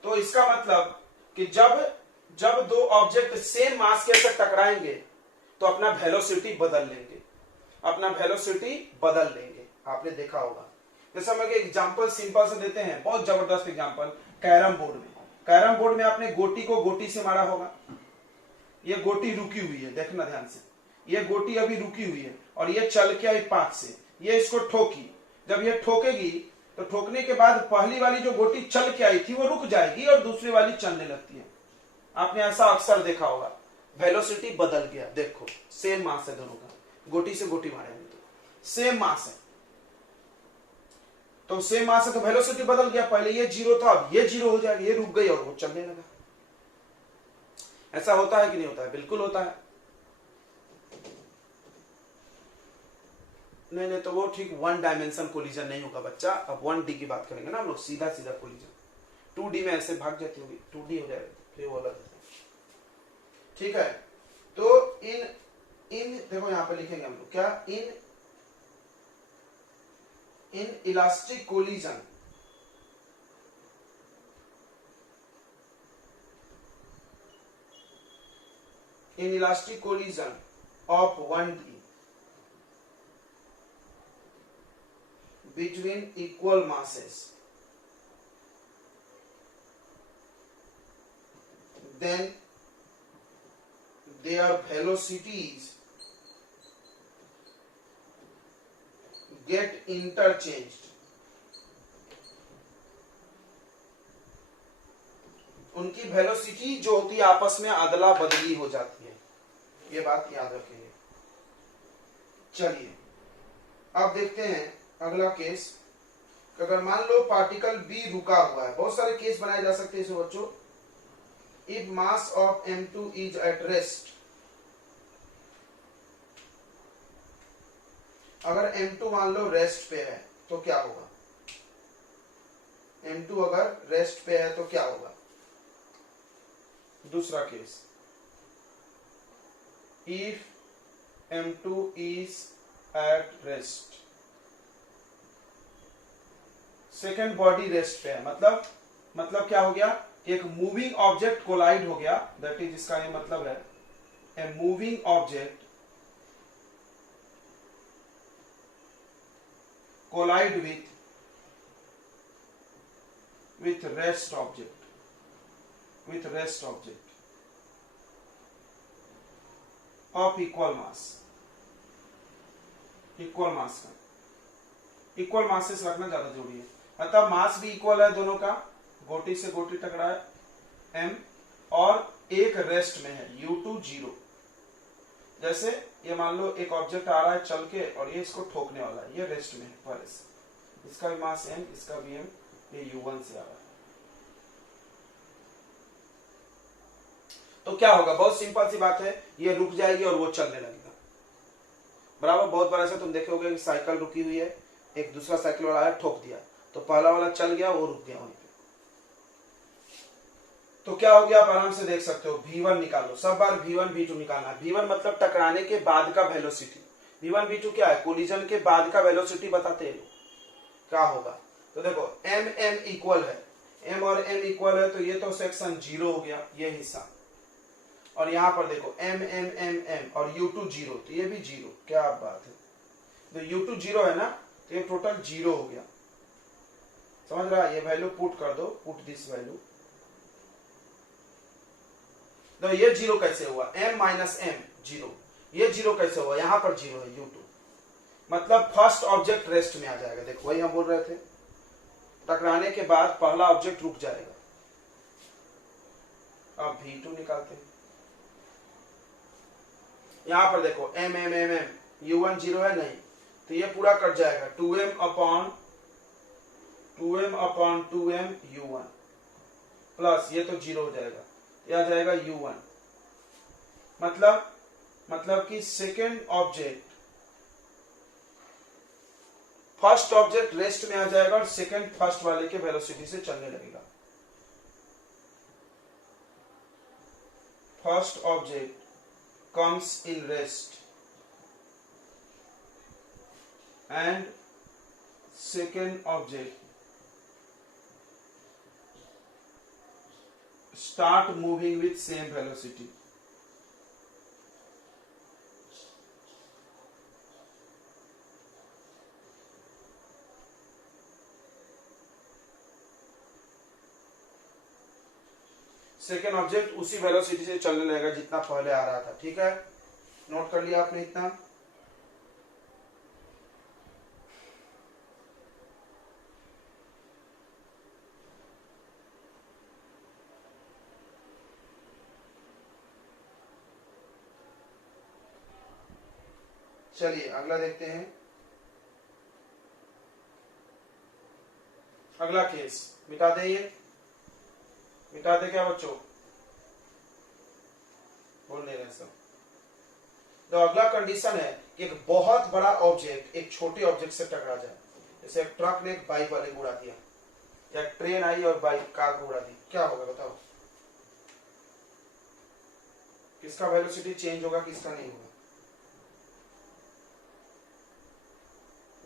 तो इसका मतलब कि जब दो ऑब्जेक्ट सेम मास के साथ टकराएंगे तो अपना वेलोसिटी बदल लेंगे, आपने देखा होगा। जैसे हम एक एग्जांपल सिंपल से देते हैं, बहुत जबरदस्त एग्जांपल। कैरम बोर्ड में आपने गोटी को गोटी से मारा होगा। ये गोटी रुकी हुई है, देखना ध्यान से, ये गोटी अभी रुकी हुई है और ये चल के आई 5 से, ये इसको ठोकी। जब ये ठोकेगी तो ठोकने के बाद पहली वाली जो गोटी चल के आई थी वो रुक जाएगी और दूसरी वाली चलने लगती है। आपने ऐसा अक्सर देखा होगा। वेलोसिटी बदल गया, देखो सेम मास है दोनों का, गोटी से गोटी मारेंगे तो सेम मास है, तो सेम मास है तो वेलोसिटी बदल गया। पहले ये 0 था, अब ये 0 हो जाएगा, ये रुक गई और वो चलने लगा। ऐसा होता है कि नहीं होता है? बिल्कुल होता है। नहीं तो वो ठीक 1 डायमेंशन कोलिजन नहीं होगा बच्चा। अब 1D की बात करेंगे ना हम लोग, सीधा कोलिजन। 2D में ऐसे भाग जाती होगी, 2D हो जाएगा, फिर वो अलग। ठीक है, तो इन देखो यहां पे लिखेंगे हम लोग क्या, in elastic collision of 1D between equal masses, then their velocities get interchanged. उनकी वेलोसिटी जो होती है आपस में अदला बदली हो जाती है, ये बात याद रखेंगे। चलिए अब देखते हैं अगला केस। अगर मान लो पार्टिकल B रुका हुआ है, बहुत सारे केस बनाए जा सकते हैं इसे बच्चों। If mass of M2 is at rest, अगर M2 मान लो रेस्ट पे है तो क्या होगा? M2 अगर रेस्ट पे है तो क्या होगा? दूसरा case, if M2 is at rest, second body rest पे है, मतलब क्या हो गया? एक मूविंग ऑब्जेक्ट कोलाइड हो गया, दैट इज, इसका ये मतलब है a moving object collide with rest object of equal mass का इक्वल मासेस रखना ज्यादा जरूरी है। मतलब मास भी इक्वल है दोनों का, गोटी से गोटी टकरा है m, और एक रेस्ट में है U2 0। जैसे ये मान लो एक ऑब्जेक्ट आ रहा है चल के और ये इसको ठोकने वाला है, ये रेस्ट में है पहले से, इसका भी मास m, इसका भी m, ये U1 से आ रहा है। तो क्या होगा? बहुत सिंपल सी बात है, ये रुक जाएगी और वो चलने लगेगा। बराबर, बहुत बार ऐसा तुम देखोगे कि साइकिल रुकी हुई है, एक दूसरा साइकिल वाला आया ठोक दिया, तो पहला वाला चल गया, वो रुक गया वहीं पे। तो क्या हो गया? आप आराम से देख सकते हो। V1 निकालो, सब बार V1 V2 निकालना है। V1 मतलब टकराने के बाद का वेलोसिटी, V1 V2 क्या है? कोलिजन के बाद का वेलोसिटी बताते हैं लोग, क्या होगा? तो देखो M इक्वल है, M और M इक्वल है, तो ये तो सेक्शन 0 हो गया, ये हिस्सा। और यहाँ पर देखो m m m m और u2 जीरो, तो ये भी जीरो। क्या बात है, तो u2 जीरो है ना, तो ये टोटल जीरो हो गया। समझ रहा है, ये वैल्यू पुट कर दो, पुट दिस वैल्यू। तो ये जीरो कैसे हुआ, m माइनस m जीरो, ये जीरो कैसे हुआ, यहां पर जीरो है u2, मतलब फर्स्ट ऑब्जेक्ट रेस्ट में आ जाएगा। देखो वही हम बोल रहे थे, टकराने के बाद पहला ऑब्जेक्ट रुक जाएगा। अब v2 निकालते हैं, यहां पर देखो m m m m u1 zero है नहीं, तो ये पूरा कट जाएगा 2m upon 2m u1 plus ये तो जीरो हो जाएगा, ये आ जाएगा u1। मतलब कि second object, first object rest में आ जाएगा और सेकेंड फर्स्ट वाले के वेलोसिटी से चलने लगेगा। First object comes in rest and second object start moving with same velocity। Second object उसी वेलोसिटी से चलने लगेगा जितना पहले आ रहा था। ठीक है, नोट कर लिया आपने इतना। चलिए अगला देखते हैं। अगला केस मिटा दे, ये मिटा दे क्या बच्चों, बोल नहीं रहे सब। तो अगला कंडीशन है कि एक बहुत बड़ा ऑब्जेक्ट एक छोटे ऑब्जेक्ट से टकरा जाए। जैसे एक ट्रक ने एक बाइक वाले को उड़ा दिया, या एक ट्रेन आई और बाइक कार को उड़ा दी, क्या होगा बताओ, किसका वेलोसिटी चेंज होगा, किसका नहीं होगा।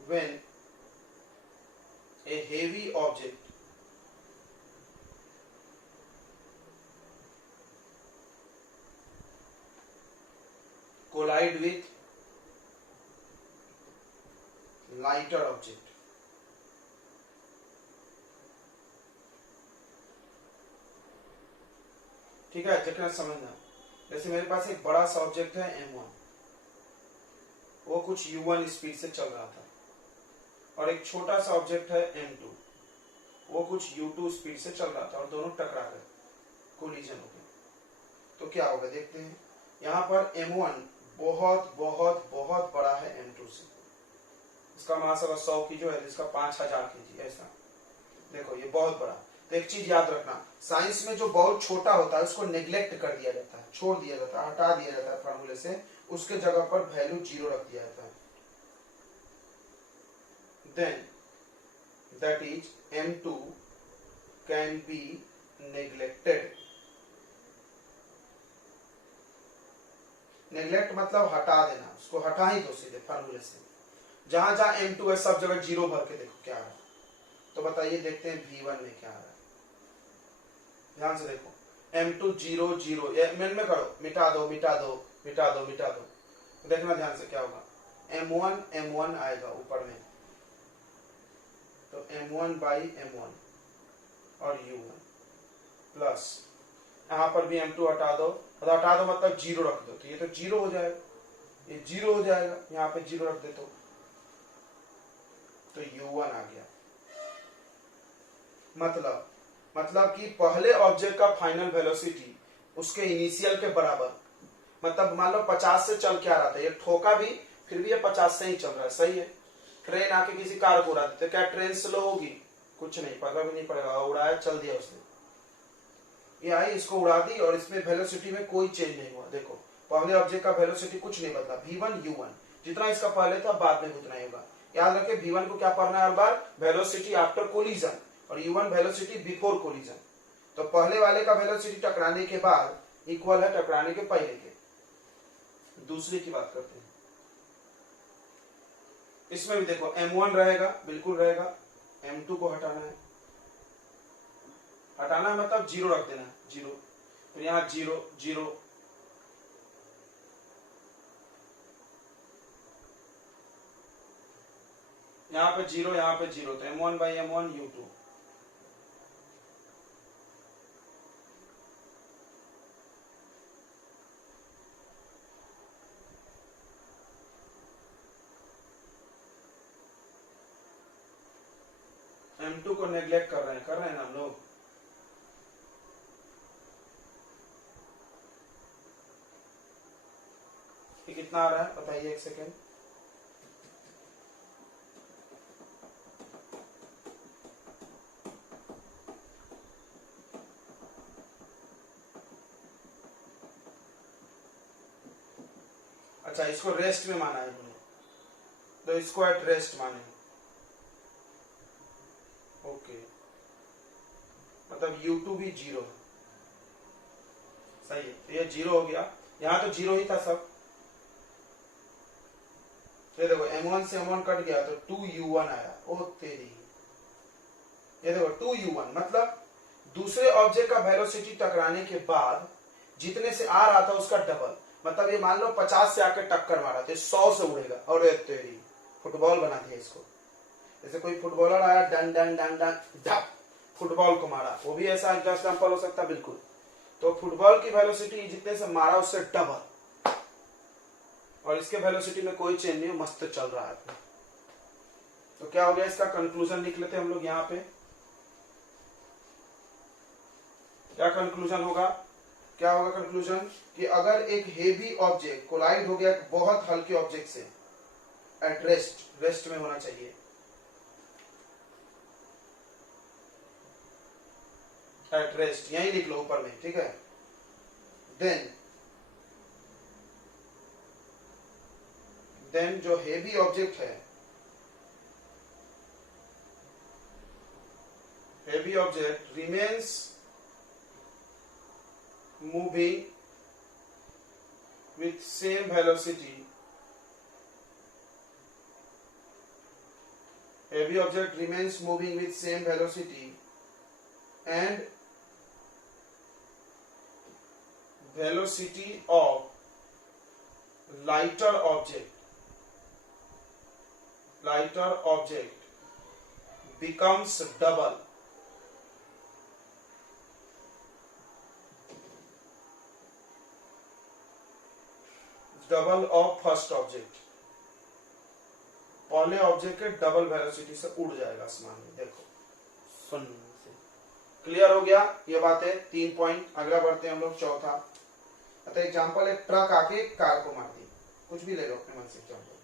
When a heavy object collide with lighter object, ठीक है, जितना समझना। जैसे मेरे पास एक बड़ा सा ऑब्जेक्ट है m1, वो कुछ u1 स्पीड से चल रहा था, और एक छोटा सा ऑब्जेक्ट है m2, वो कुछ u2 स्पीड से चल रहा था, और दोनों टकरा गए, कोलिजन हो गया। तो क्या होगा देखते हैं। यहाँ पर m1 बहुत बहुत बहुत बड़ा है m2 से, इसका मास अगर 100 kg है, इसका 5000 kg, ऐसा देखो ये बहुत बड़ा। तो एक चीज याद रखना, साइंस में जो बहुत छोटा होता है उसको नेग्लेक्ट कर दिया जाता है, छोड़ दिया जाता है, हटा दिया जाता है फॉर्मूले से, उसके जगह पर वैल्यू जीरो रख दिया जाता है। Then that is m2 can be neglected। Neglect मतलब हटा देना, उसको हटा ही दो सीधे फॉर्मूले से। जहां जहां m2 है सब जगह जीरो भर के देखो क्या है। तो बताइए, देखते हैं v1 में क्या आ रहा है। ध्यान से देखो, m2 जीरो जीरो, में करो, मिटा दो मिटा दो मिटा दो मिटा दो, देखना ध्यान से क्या होगा। m1 आएगा ऊपर में, तो m1 बाई m1 और u1 प्लस यहाँ पर भी m2 हटा दो, हटा दो मतलब जीरो रख दो, तो ये तो जीरो हो जाएगा, ये जीरो हो जाएगा, यहाँ पे जीरो रख दे तो u1 आ गया। मतलब कि पहले ऑब्जेक्ट का फाइनल वेलोसिटी उसके इनिशियल के बराबर, मतलब मान लो 50 से चल के आ रहा था, ये ठोका भी फिर भी ये 50 से ही चल रहा है, सही है। ट्रेन आके किसी कार को उड़ा देते, क्या ट्रेन स्लो होगी, कुछ नहीं, पता भी नहीं पड़ेगा, उड़ाया चल दिया उसने, ये आई इसको उड़ा दी, और इसमें वेलोसिटी में कोई चेंज नहीं हुआ। देखो पहले ऑब्जेक्ट का वेलोसिटी कुछ नहीं बदला, v1 u1 जितना इसका पहले था बाद में उतना ही होगा। याद रखें v1 को क्या पढ़ना है हर बार, वेलोसिटी आफ्टर कोलिजन, और u1 वेलोसिटी बिफोर कोलिजन। तो पहले वाले का वेलोसिटी टकराने के बाद इक्वल है टकराने के पहले के। दूसरे की बात करते हैं, इसमें भी देखो m1 रहेगा, बिल्कुल रहेगा, m2 को हटाना है, हटाना मतलब जीरो रख देना, जीरो, तो यहाँ जीरो जीरो यहाँ पे जीरो, यहाँ पे जीरो, तो m1/m1 u2। m2 को नेग्लेक्ट कर रहे हैं ना हम लोग। ये कितना आ रहा है बताइए, एक सेकेंड। अच्छा, इसको रेस्ट में माना है इन्होंने, तो इसको एट रेस्ट माने। ओके, मतलब u2 भी जीरो है, सही है। तो ये जीरो हो गया, यहाँ तो जीरो ही था सब। ये देखो m1 से m1 कट गया तो 2u1 आया। ओ तेरी, ये देखो 2u1 मतलब दूसरे ऑब्जेक्ट का वेलोसिटी टकराने के बाद जितने से आ रहा था उसका डबल। मतलब ये मान लो 50 से आकर टक्कर मारा तो 100 से उड़ेगा। और ये तेरी फुटबॉल बना दिया इसको। जैसे कोई फुटबॉलर आया, डन डन डन डन धप, फुटबॉल को मारा, वो भी ऐसा एग्जाम्पल हो सकता है बिल्कुल। तो फुटबॉल की वेलोसिटी जितने से मारा उससे डबल, और इसके वेलोसिटी में कोई चेंज नहीं, मस्त चल रहा है। तो क्या हो गया, इसका कंक्लूजन लिख लेते हम लोग यहाँ पे। क्या कंक्लूजन होगा, क्या होगा कंक्लूजन, कि अगर एक हेवी ऑब्जेक्ट कोलाइड हो गया बहुत हल्के ऑब्जेक्ट से एट रेस्ट, रेस्ट में होना चाहिए, एट रेस्ट यही लिख लो ऊपर में, ठीक है। देन जो हेवी ऑब्जेक्ट है, heavy object remains moving with same velocity. Heavy object remains moving with same velocity and velocity of lighter object becomes double. Double of first object, पहले ऑब्जेक्ट के डबल वेलोसिटी से उड़ जाएगा आसमान में। देखो सुन से क्लियर हो गया ये बातें, 3 पॉइंट। अगला बढ़ते हैं हम लोग चौथा। अतः एग्जांपल, एक ट्रक आके कार को मार दी, कुछ भी ले लो अपने मन से एग्जांपल।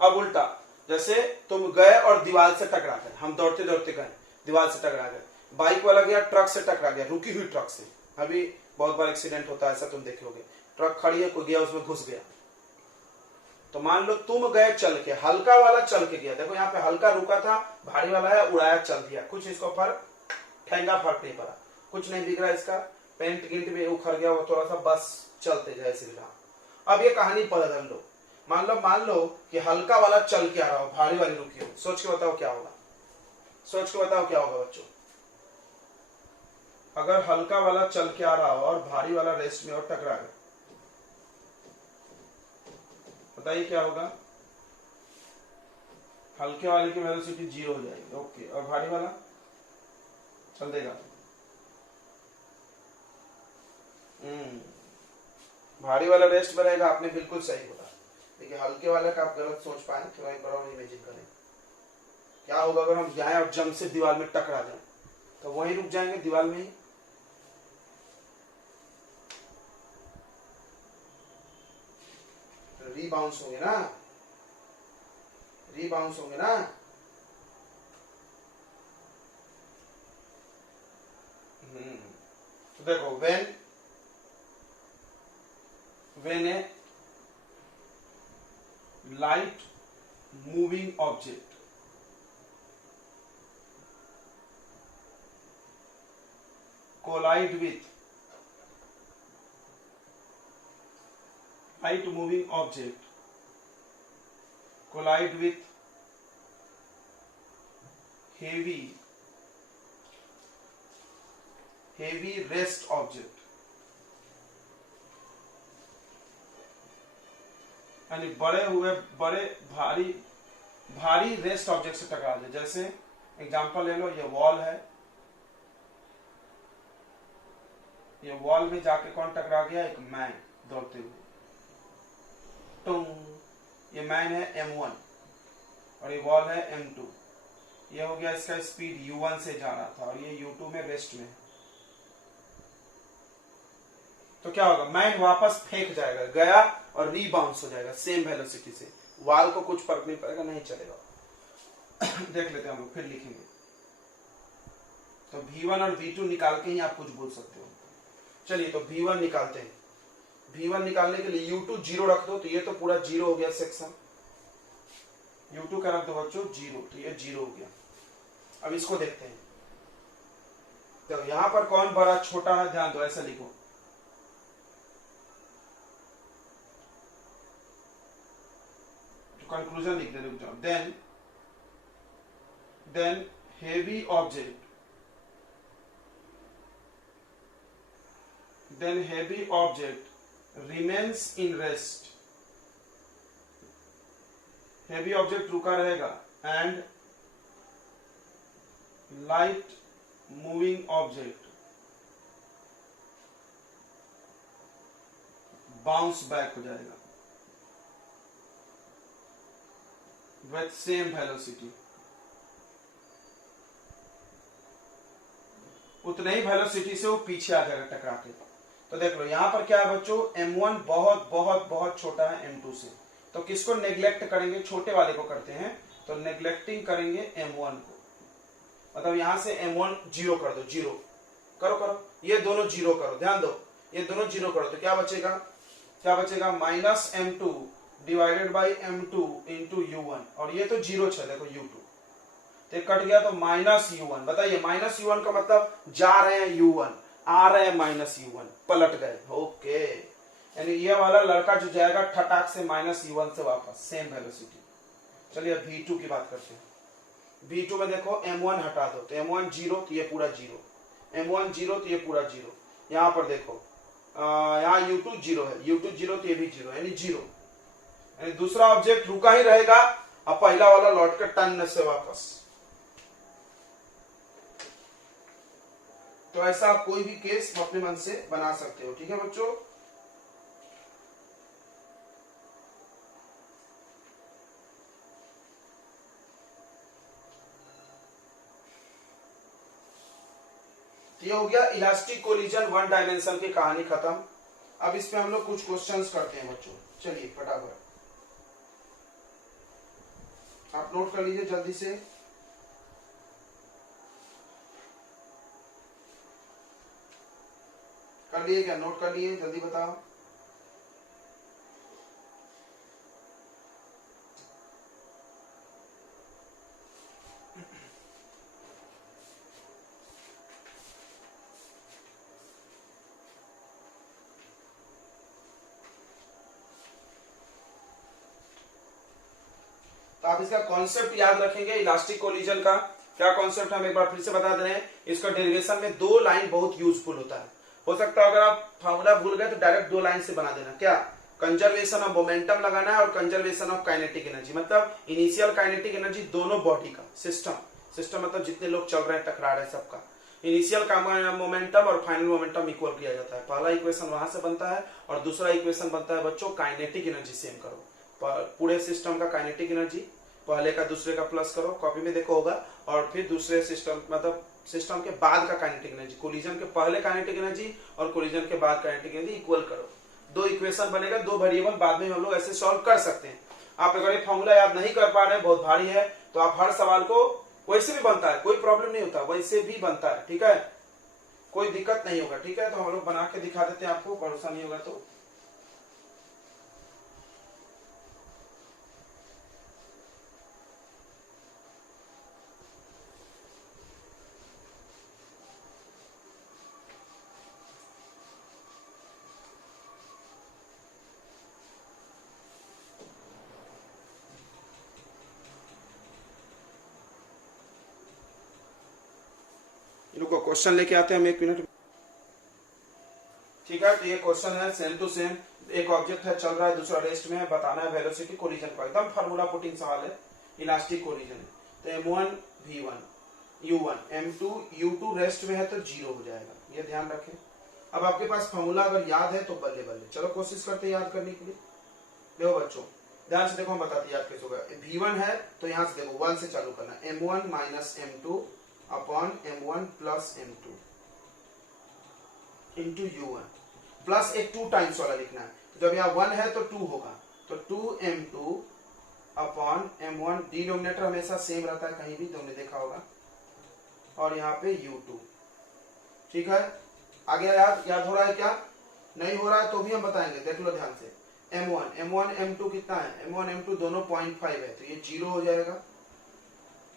अब उल्टा, जैसे तुम गए और दीवार से टकरा गए, हम दौड़ते दौड़ते गए, दीवार से टकरा गए, बाइक वाला गया ट्रक से टकरा गया, रुकी हुई ट्रक से। अभी बहुत बार एक्सीडेंट होता है, ऐसा तुम देखोगे, ट्रक खड़ी है, कोई गया उसमें घुस गया। तो मान लो तुम गए चल के, हल्का वाला चल के गया, देखो यहाँ पे हल्का रुका था, भारी वाला है उड़ाया चल दिया, कुछ इसको फर्क ठेंगा फर्क नहीं पड़ा, कुछ नहीं बिगड़ा इसका, पेंट गिंट में उखड़ गया वो थोड़ा सा, बस चलते जाए सीधा। अब ये कहानी बदल लो, मान लो कि हल्का वाला चल के आ रहा हो, भारी वाली रुकी हो, सोच के बताओ क्या होगा, सोच के बताओ क्या होगा बच्चों। अगर हल्का वाला चल के आ रहा हो और भारी वाला रेस्ट में और टकरा गया, बताइए क्या होगा। हल्के वाले की वेलोसिटी 0 हो जाएगी, ओके, और भारी वाला चल देगा। भारी वाला रेस्ट में रहेगा, आपने बिल्कुल सही बोला। देखिए हल्के वाले का आप गलत सोच पाए, थोड़ा एक बार और इमेजिन करें क्या होगा अगर हम जाएं और जम से दीवार में टकरा जाए, तो वहीं रुक जाएंगे दीवार में ही। रीबाउंस होंगे ना, रीबाउंस होंगे ना। तो देखो when a light moving object collide with light moving object collide with heavy rest object, यानी बड़े भारी रेस्ट ऑब्जेक्ट से टकरा दे। जैसे एग्जांपल ले लो, ये वॉल है, ये वॉल में जाके कौन टकरा गया, एक मैन दौड़ते हुए, टूं, ये मैन है m1 और ये वॉल है m2। ये हो गया इसका स्पीड u1 से जा रहा था और ये u2 में रेस्ट में है। तो क्या होगा, मैन वापस फेंक जाएगा, गया और रीबाउंस हो जाएगा सेम वेलोसिटी से, वॉल को कुछ फर्क नहीं पड़ेगा, नहीं चलेगा। देख लेते हैं हम लोग, फिर लिखेंगे। तो v1 और v2 निकाल के ही आप कुछ बोल सकते हो। चलिए तो v1 निकालते हैं। v1 निकालने के लिए u2 जीरो रख दो, तो ये तो पूरा जीरो हो गया सेक्शन। u2 का रख दो बच्चों जीरो, तो ये जीरो हो गया। अब इसको देखते हैं, तो यहां पर कौन बड़ा छोटा है, ध्यान दो, ऐसा लिखो। तो कंक्लूजन लिख दे, रुक जाओ। Then heavy object, then heavy object remains in rest, heavy object रुका रहेगा, and light moving object bounce back हो जाएगा with same velocity, उतने ही वेलोसिटी से वो पीछे आ जाएगा टकरा के। तो देख लो यहां पर क्या है बच्चों, m1 बहुत बहुत बहुत छोटा है m2 से, तो किसको नेग्लेक्ट करेंगे, छोटे वाले को करते हैं। तो नेग्लेक्टिंग करेंगे m1 को, मतलब यहां से m1 जीरो कर दो, जीरो करो, ये दोनों जीरो करो, ध्यान दो, ये दोनों जीरो करो, तो क्या बचेगा, minus m2 divided by m2 into u1, और ये तो जीरो है, देखो u2 तो कट गया, तो माइनस u1। बताइए माइनस u1 का मतलब जा रहे हैं u1, आ रहे हैं माइनस u1, पलट गए, ओके। यानी ये वाला लड़का जो जाएगा ठटाक से माइनस u1 से वापस सेम वेलोसिटी। चलिए v2 की बात करते हैं। v2 में देखो m1 हटा दो, तो m1 जीरो, तो ये पूरा जीरो, m1 जीरो, तो ये पूरा जीरो। यहां पर देखो यहाँ u2 जीरो है, u2 जीरो, तो ये भी जीरो, यानी जीरो, यानी दूसरा ऑब्जेक्ट रुका ही रहेगा, अब पहला वाला लौट कर टन से वापस। तो ऐसा आप कोई भी केस अपने मन से बना सकते हो, ठीक है बच्चों। ये हो गया इलास्टिक कोलिजन वन डायमेंशन की कहानी खत्म। अब इस पे हम लोग कुछ क्वेश्चंस करते हैं बच्चों, चलिए फटाफट आप नोट कर लीजिए जल्दी से। कर लिए क्या, नोट कर लिए, जल्दी बताओ। तो आप इसका कॉन्सेप्ट याद रखेंगे इलास्टिक कोलिजन का। क्या कॉन्सेप्ट हम एक बार फिर से बता दे रहे हैं। इसका डेरिवेशन में दो लाइन बहुत यूजफुल होता है। हो सकता है अगर आप फॉर्मूला भूल गए तो डायरेक्ट दो लाइन से बना देना। क्या, कंजर्वेशन ऑफ मोमेंटम लगाना है और कंजर्वेशन ऑफ काइनेटिक एनर्जी, मतलब इनिशियल काइनेटिक एनर्जी दोनों बॉडी का, सिस्टम मतलब जितने लोग चल रहे हैं टकरा रहे हैं सबका इनिशियल का मोमेंटम और फाइनल मोमेंटम इक्वल किया जाता है। पहला इक्वेशन वहां से बनता है और दूसरा इक्वेशन बनता है बच्चों काइनेटिक एनर्जी सेम करो, पूरे सिस्टम का काइनेटिक एनर्जी पहले का दूसरे का प्लस करो, कॉपी में देखो होगा, और फिर दूसरे सिस्टम मतलब सिस्टम के बाद का काइनेटिक एनर्जी, कोलिजन के पहले काइनेटिक एनर्जी और कोलिजन के बाद काइनेटिक एनर्जी इक्वल करो। दो इक्वेशन बनेगा, दो वेरिएबल बाद में हम लोग ऐसे सॉल्व कर सकते हैं। आप अगर ये फॉर्मूला याद नहीं कर पा रहे हैं, बहुत भारी है, तो आप हर सवाल को वैसे भी बनता है, कोई प्रॉब्लम नहीं होता, वैसे भी बनता है, ठीक है, कोई दिक्कत नहीं होगा, ठीक है। तो हम लोग बना के दिखा देते हैं, आपको भरोसा नहीं होगा तो। रुको क्वेश्चन लेके आते हैं हम, 1 मिनट। ठीक है, तो ये क्वेश्चन है सेम टू सेम। एक ऑब्जेक्ट है, चल रहा है, दूसरा रेस्ट में है, बताना है वेलोसिटी कोलिजन का। एकदम फार्मूला पुटिंग सवाल है, इलास्टिक कोलिजन है। तो m1 v1 u1 m2 u2 rest में है तो 0 हो जाएगा, ये ध्यान रखें। अब आपके पास फार्मूला अगर याद है तो बल्ले बल्ले, चलो कोशिश करते हैं याद करने के लिए। देखो बच्चों ध्यान से देखो, हम बताते याद कैसे होगा। v1 है तो यहां से देखो 1 से चालू करना, m1 minus m2 upon m1 plus m2 into u1 plus एक 2 टाइम्स वाला लिखना है। जब यहाँ 1 है तो 2 होगा, तो 2m2 अपॉन m1, डिनोमिनेटर हमेशा सेम रहता है कहीं भी, तुमने देखा होगा, और यहाँ पे u2। ठीक है, आगे याद हो रहा है क्या? नहीं हो रहा है तो भी हम बताएंगे, देख लो ध्यान से। m1 m2 कितना है? m1 m2 दोनों 0.5 है, तो ये 0 हो जाएगा।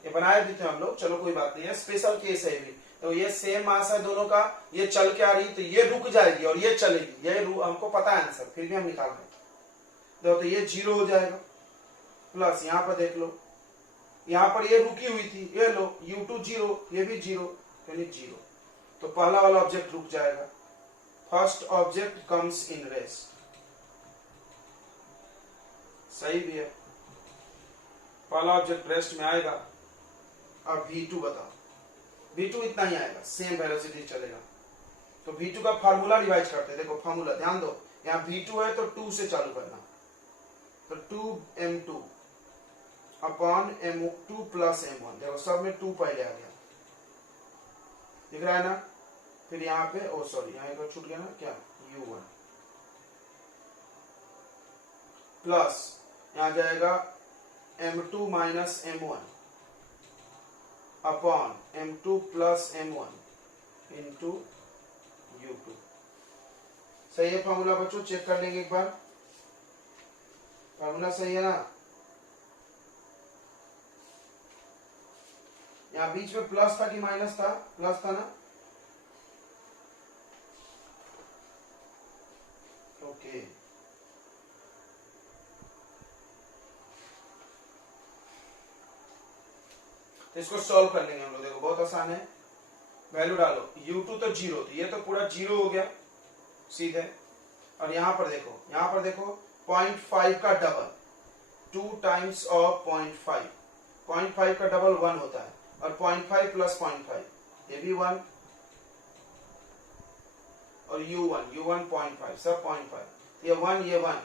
ये बनाए भी थे हम लोग, चलो कोई बात नहीं है, स्पेशल केस है भी। तो ये सेम मास है दोनों का, ये चल के आ रही तो ये रुक जाएगी और ये चलेगी, ये हमको पता है आंसर, फिर भी हम निकाल रहे हैं। तो ये 0 हो जाएगा। प्लस यहाँ पर देख लो, यहाँ पर ये रुकी हुई थी, ये लो u2 0, ये भी 0, यानी 0। तो पहला वाला ऑब्जेक्ट रुक जाएगा। First object comes in rest, सही भी है, पहला ऑब्जेक्ट रेस्ट में आएगा। अब v2 बताओ, v2 इतना ही आएगा, सेम वेलोसिटी चलेगा। तो v2 का फार्मूला रिवाइज करते हैं, देखो फार्मूला ध्यान दो, यहाँ v2 है तो 2 से चालू करना, तो 2m2 upon m2 plus m1, देखो सब में 2 पहले आ गया, दिख रहा है ना। फिर यहाँ पे यहाँ एक छूट गया ना क्या, u1 प्लस यहाँ जाएगा m2 minus m1 upon m2 plus m1 into u2। सही है फॉर्मूला बच्चों, चेक कर लेंगे एक बार, फॉर्मूला सही है ना। यहाँ बीच में प्लस था कि माइनस था? प्लस था ना, ओके। तो इसको सॉल्व कर लेंगे हम लोग, देखो बहुत आसान है। वैल्यू डालो, u2 तो 0 थी, ये तो पूरा 0 हो गया सीधे। और यहाँ पर देखो 0.5 का डबल, 2 टाइम्स ऑफ 0.5, 0.5 का डबल 1 होता है, और 0.5 प्लस 0.5 ये भी 1, और u1 0.5 सब 0.5, ये 1 ये 1,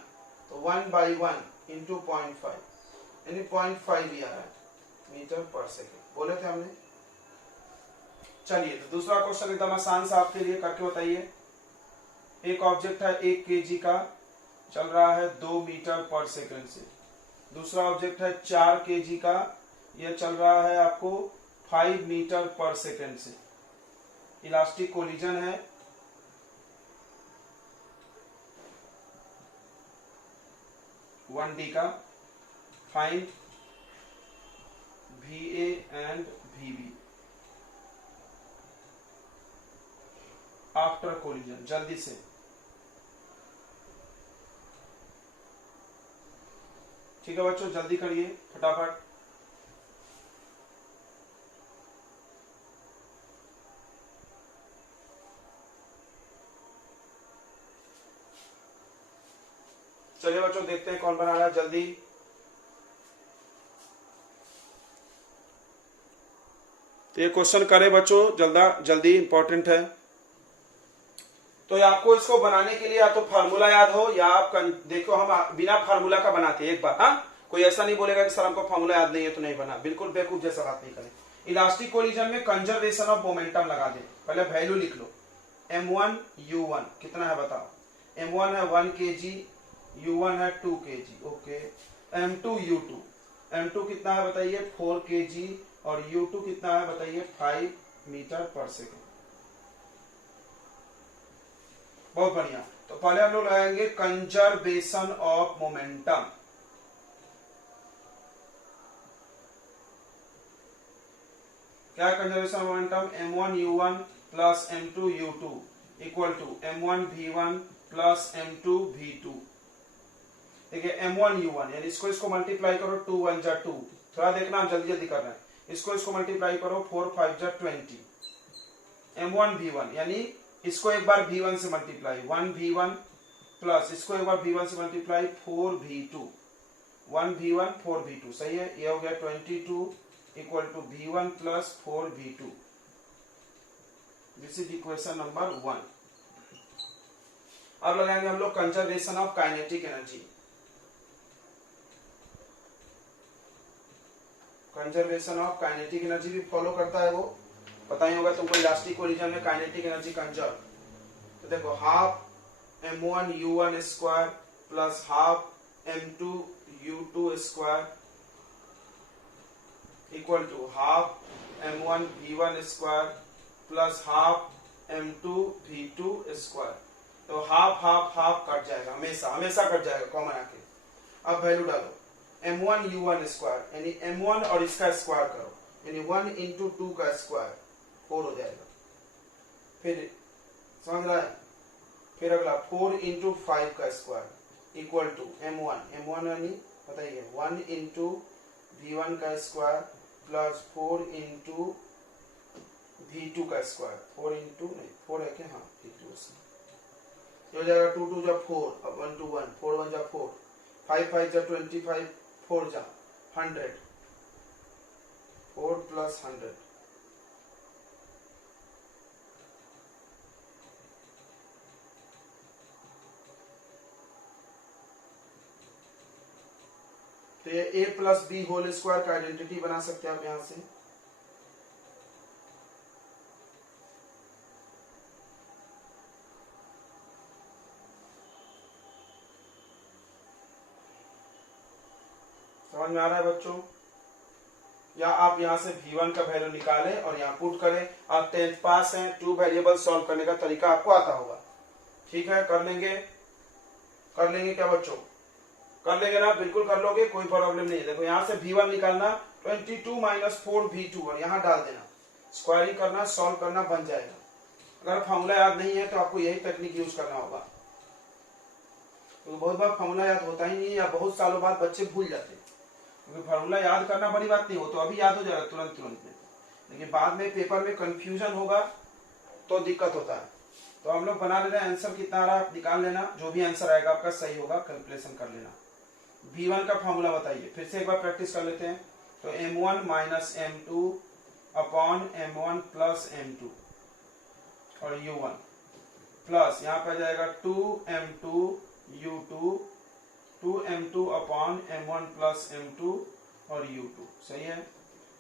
तो 1/1 इंटू 0.5, यानी 0.5 ही आ रहा है मीटर पर सेकेंड, बोले थे हमने। चलिए तो दूसरा क्वेश्चन एकदम आसान सा आपके लिए करके बताइए। एक ऑब्जेक्ट है 1 kg का, चल रहा है 2 मीटर पर सेकंड से। दूसरा ऑब्जेक्ट है 4 kg का, यह चल रहा है आपको 5 मीटर पर सेकंड से। इलास्टिक कोलिजन है। वन डी का find VA and VB after collision, जल्दी से। ठीक है बच्चों, जल्दी करिए फटाफट। चलिए बच्चों देखते हैं कौन बना रहा है जल्दी। तो ये क्वेश्चन करें बच्चों, जल्दी इंपॉर्टेंट है। तो आपको इसको बनाने के लिए या तो फार्मूला याद हो, या आप देखो हम बिना फार्मूला का बनाते हैं एक बार। हाँ, कोई ऐसा नहीं बोलेगा कि सर हमको फार्मूला याद नहीं है तो नहीं बना, बिल्कुल बेवकूफ जैसा बात नहीं करें। इलास्टिक कोलिजन में कंजर्वेशन ऑफ मोमेंटम लगा दे, पहले वैल्यू लिख लो। m1 u1 कितना है बताओ। m1 है 1 kg, u1 है 2 kg, okay. m2 u2, m2 कितना है बताइए 4 kg, और u2 कितना है बताइए 5 मीटर पर सेकेंड। बहुत बढ़िया। तो पहले हम लोग लगाएंगे कंजर्वेशन ऑफ मोमेंटम। क्या conservation momentum? m1 u1 plus m2 u2 equal to m1 v1 plus m2 v2। देखिए m1 u1, यानी इसको मल्टीप्लाई करो, 2 1 जा 2, थोड़ा देखना हम जल्दी कर रहे हैं। इसको मल्टीप्लाई करो, 4 5 जा 20, m1 v1 यानी इसको एक बार v1 से मल्टीप्लाई 1 v1 प्लस इसको एक बार v1 से मल्टीप्लाई 4 v2 1 v1 4 v2 सही है। ये हो गया 22 equal to v1 plus 4 v2। This is equation number 1। अब लगाएंगे हम लोग conservation of kinetic energy. Conservation of kinetic energy भी फॉलो करता है वो, पता ही होगा तुमको इलास्टिक कोलिजन में काइनेटिक एनर्जी कंजर्व। तो देखो half m1 u1 square plus half m2 u2 square equal to half m1 v1 square plus half m2 v2 square. तो हाफ हाफ हाफ कट जाएगा, हमेशा हमेशा कट जाएगा कॉमन आके। अब वैल्यू डालो m1 u1 स्क्वायर यानी m1 और इसका स्क्वायर करो यानी 1 इंटू 2 का स्क्वायर 4 हो जाएगा। फिर समझ रहा है, फिर अगला 4 इंटू 5 का स्क्वायर इक्वल टू m1 यानी पता ही है 1 इंटू v1 का स्क्वायर प्लस 4 इंटू v2 का स्क्वायर 4 इंटू नहीं 4 है क्या, हाँ v2 ये हो जाएगा 2 2 जा 4 अब 1 2 1 4 1 जा 4 5 5 जा 25 4 जा 100 4 प्लस 100 तो ये a plus b whole square का आइडेंटिटी बना सकते हैं आप यहां से। समझ में आ रहा है बच्चों? या आप यहां से v1 का वैल्यू निकालें और यहां पुट करें। आप 10th पास हैं, 2 वेरिएबल सॉल्व करने का तरीका आपको आता होगा। ठीक है, कर लेंगे क्या बच्चों? कर लेंगे ना, बिल्कुल कर लोगे, कोई प्रॉब्लम नहीं है। देखो यहां से v1 निकालना 22 माइनस 4 v2 और यहां डाल देना, स्क्वायरिंग करना, सॉल्व करना, बन जाएगा। अगर फॉर्मूला याद नहीं है तो आपको यही टेक्निक यूज करना होगा, क्योंकि बहुत बार फॉर्मूला याद होता ही नहीं है या बहुत सालों बाद बच्चे भूल जाते हैं। क्योंकि फॉर्मूला याद करना बड़ी बात नहीं हो, तो अभी याद हो जाएगा तुरंत में, लेकिन बाद में पेपर में कंफ्यूजन होगा तो दिक्कत होता है। तो हम लोग बना ले रहे हैं, आंसर कितना आ रहा है आप निकाल लेना, जो भी आंसर आएगा आपका सही होगा, कैलकुलेशन कर लेना। v1 का फॉर्मूला बताइए, फिर से एक बार प्रैक्टिस कर लेते हैं। तो m1 minus m2 upon m1 plus m2 और u1 प्लस यहाँ पे आ जाएगा 2m2 u2 2m2 upon m1 plus m2 और u2 सही है।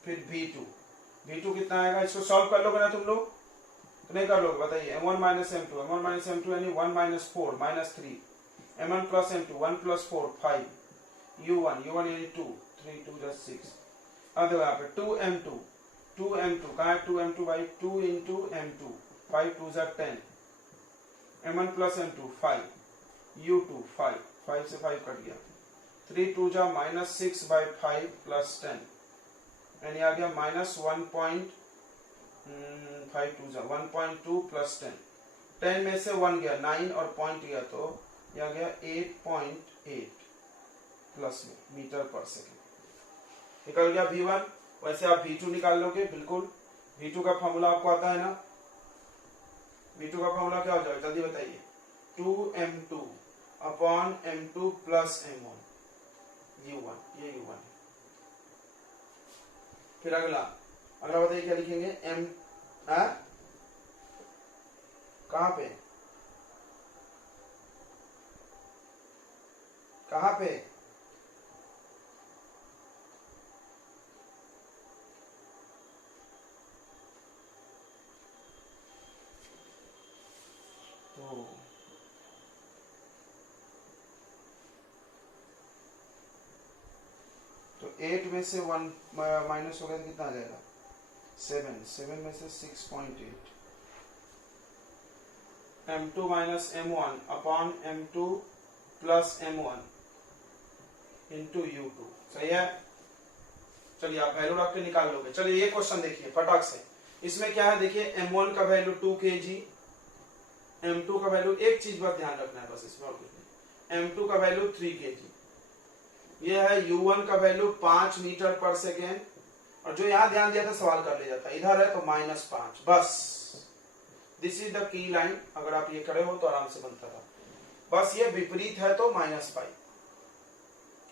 फिर v2 कितना आएगा, इसको सॉल्व कर लोगे ना तुम लोग? तो नहीं कर लोगे, बताइए। m1 माइनस m2 यानी 1 minus 4 minus 3 m1 plus m2 1 plus 4 5 u1 यानी 2 3 2 just 6। अब देखो यहाँ पे 2m2 कहाँ है 2m2 भाई 2 इंटू m2 5 2 जा 10 m1 प्लस m2 5 u2 5 से 5 कट गया 3 2 जा माइनस 6 बाई 5 प्लस 10 यानी आ गया माइनस 1.5 2 जा 1.2 प्लस 10 में से 1 गया 9 और पॉइंट गया तो यह आ गया 8.8 प्लस मीटर पर सेकेंड। निकल गया v1। वैसे आप v2 निकाल लोगे बिल्कुल। v2 का फॉर्मूला आपको आता है ना? v2 का फॉर्मूला क्या हो जाएगा जल्दी बताइए। 2m2 upon m2 plus m1 u1 ये u1 है। फिर अगला बताइए क्या लिखेंगे m कहां पे तो 8 में से 1 माइनस हो गया तो कितना आ जाएगा 7 में से 6.8 m2 minus m1 upon m2 plus m1 into u2 सही है। चलिए आप वैल्यू रख के निकाल लोगे। चलिए ये क्वेश्चन देखिए फटाक से। इसमें क्या है देखिए m1 का वैल्यू 2 kg, m2 का वैल्यू एक चीज पर ध्यान रखना है बस इसमें और कुछ नहीं, m2 का वैल्यू 3 kg, ये है u1 का वैल्यू 5 मीटर पर सेकेंड और जो यहाँ ध्यान दिया था सवाल कर ले जाता, इधर है तो -5 बस this is the key line, अगर आप ये करे हो तो आराम से बनता था। बस ये विपरीत है तो माइनस पाई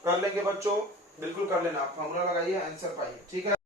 कर लेंगे बच्चों, बिल्कुल कर लेना, आप फॉर्मूला लगाइए, आंसर पाइए, ठीक है।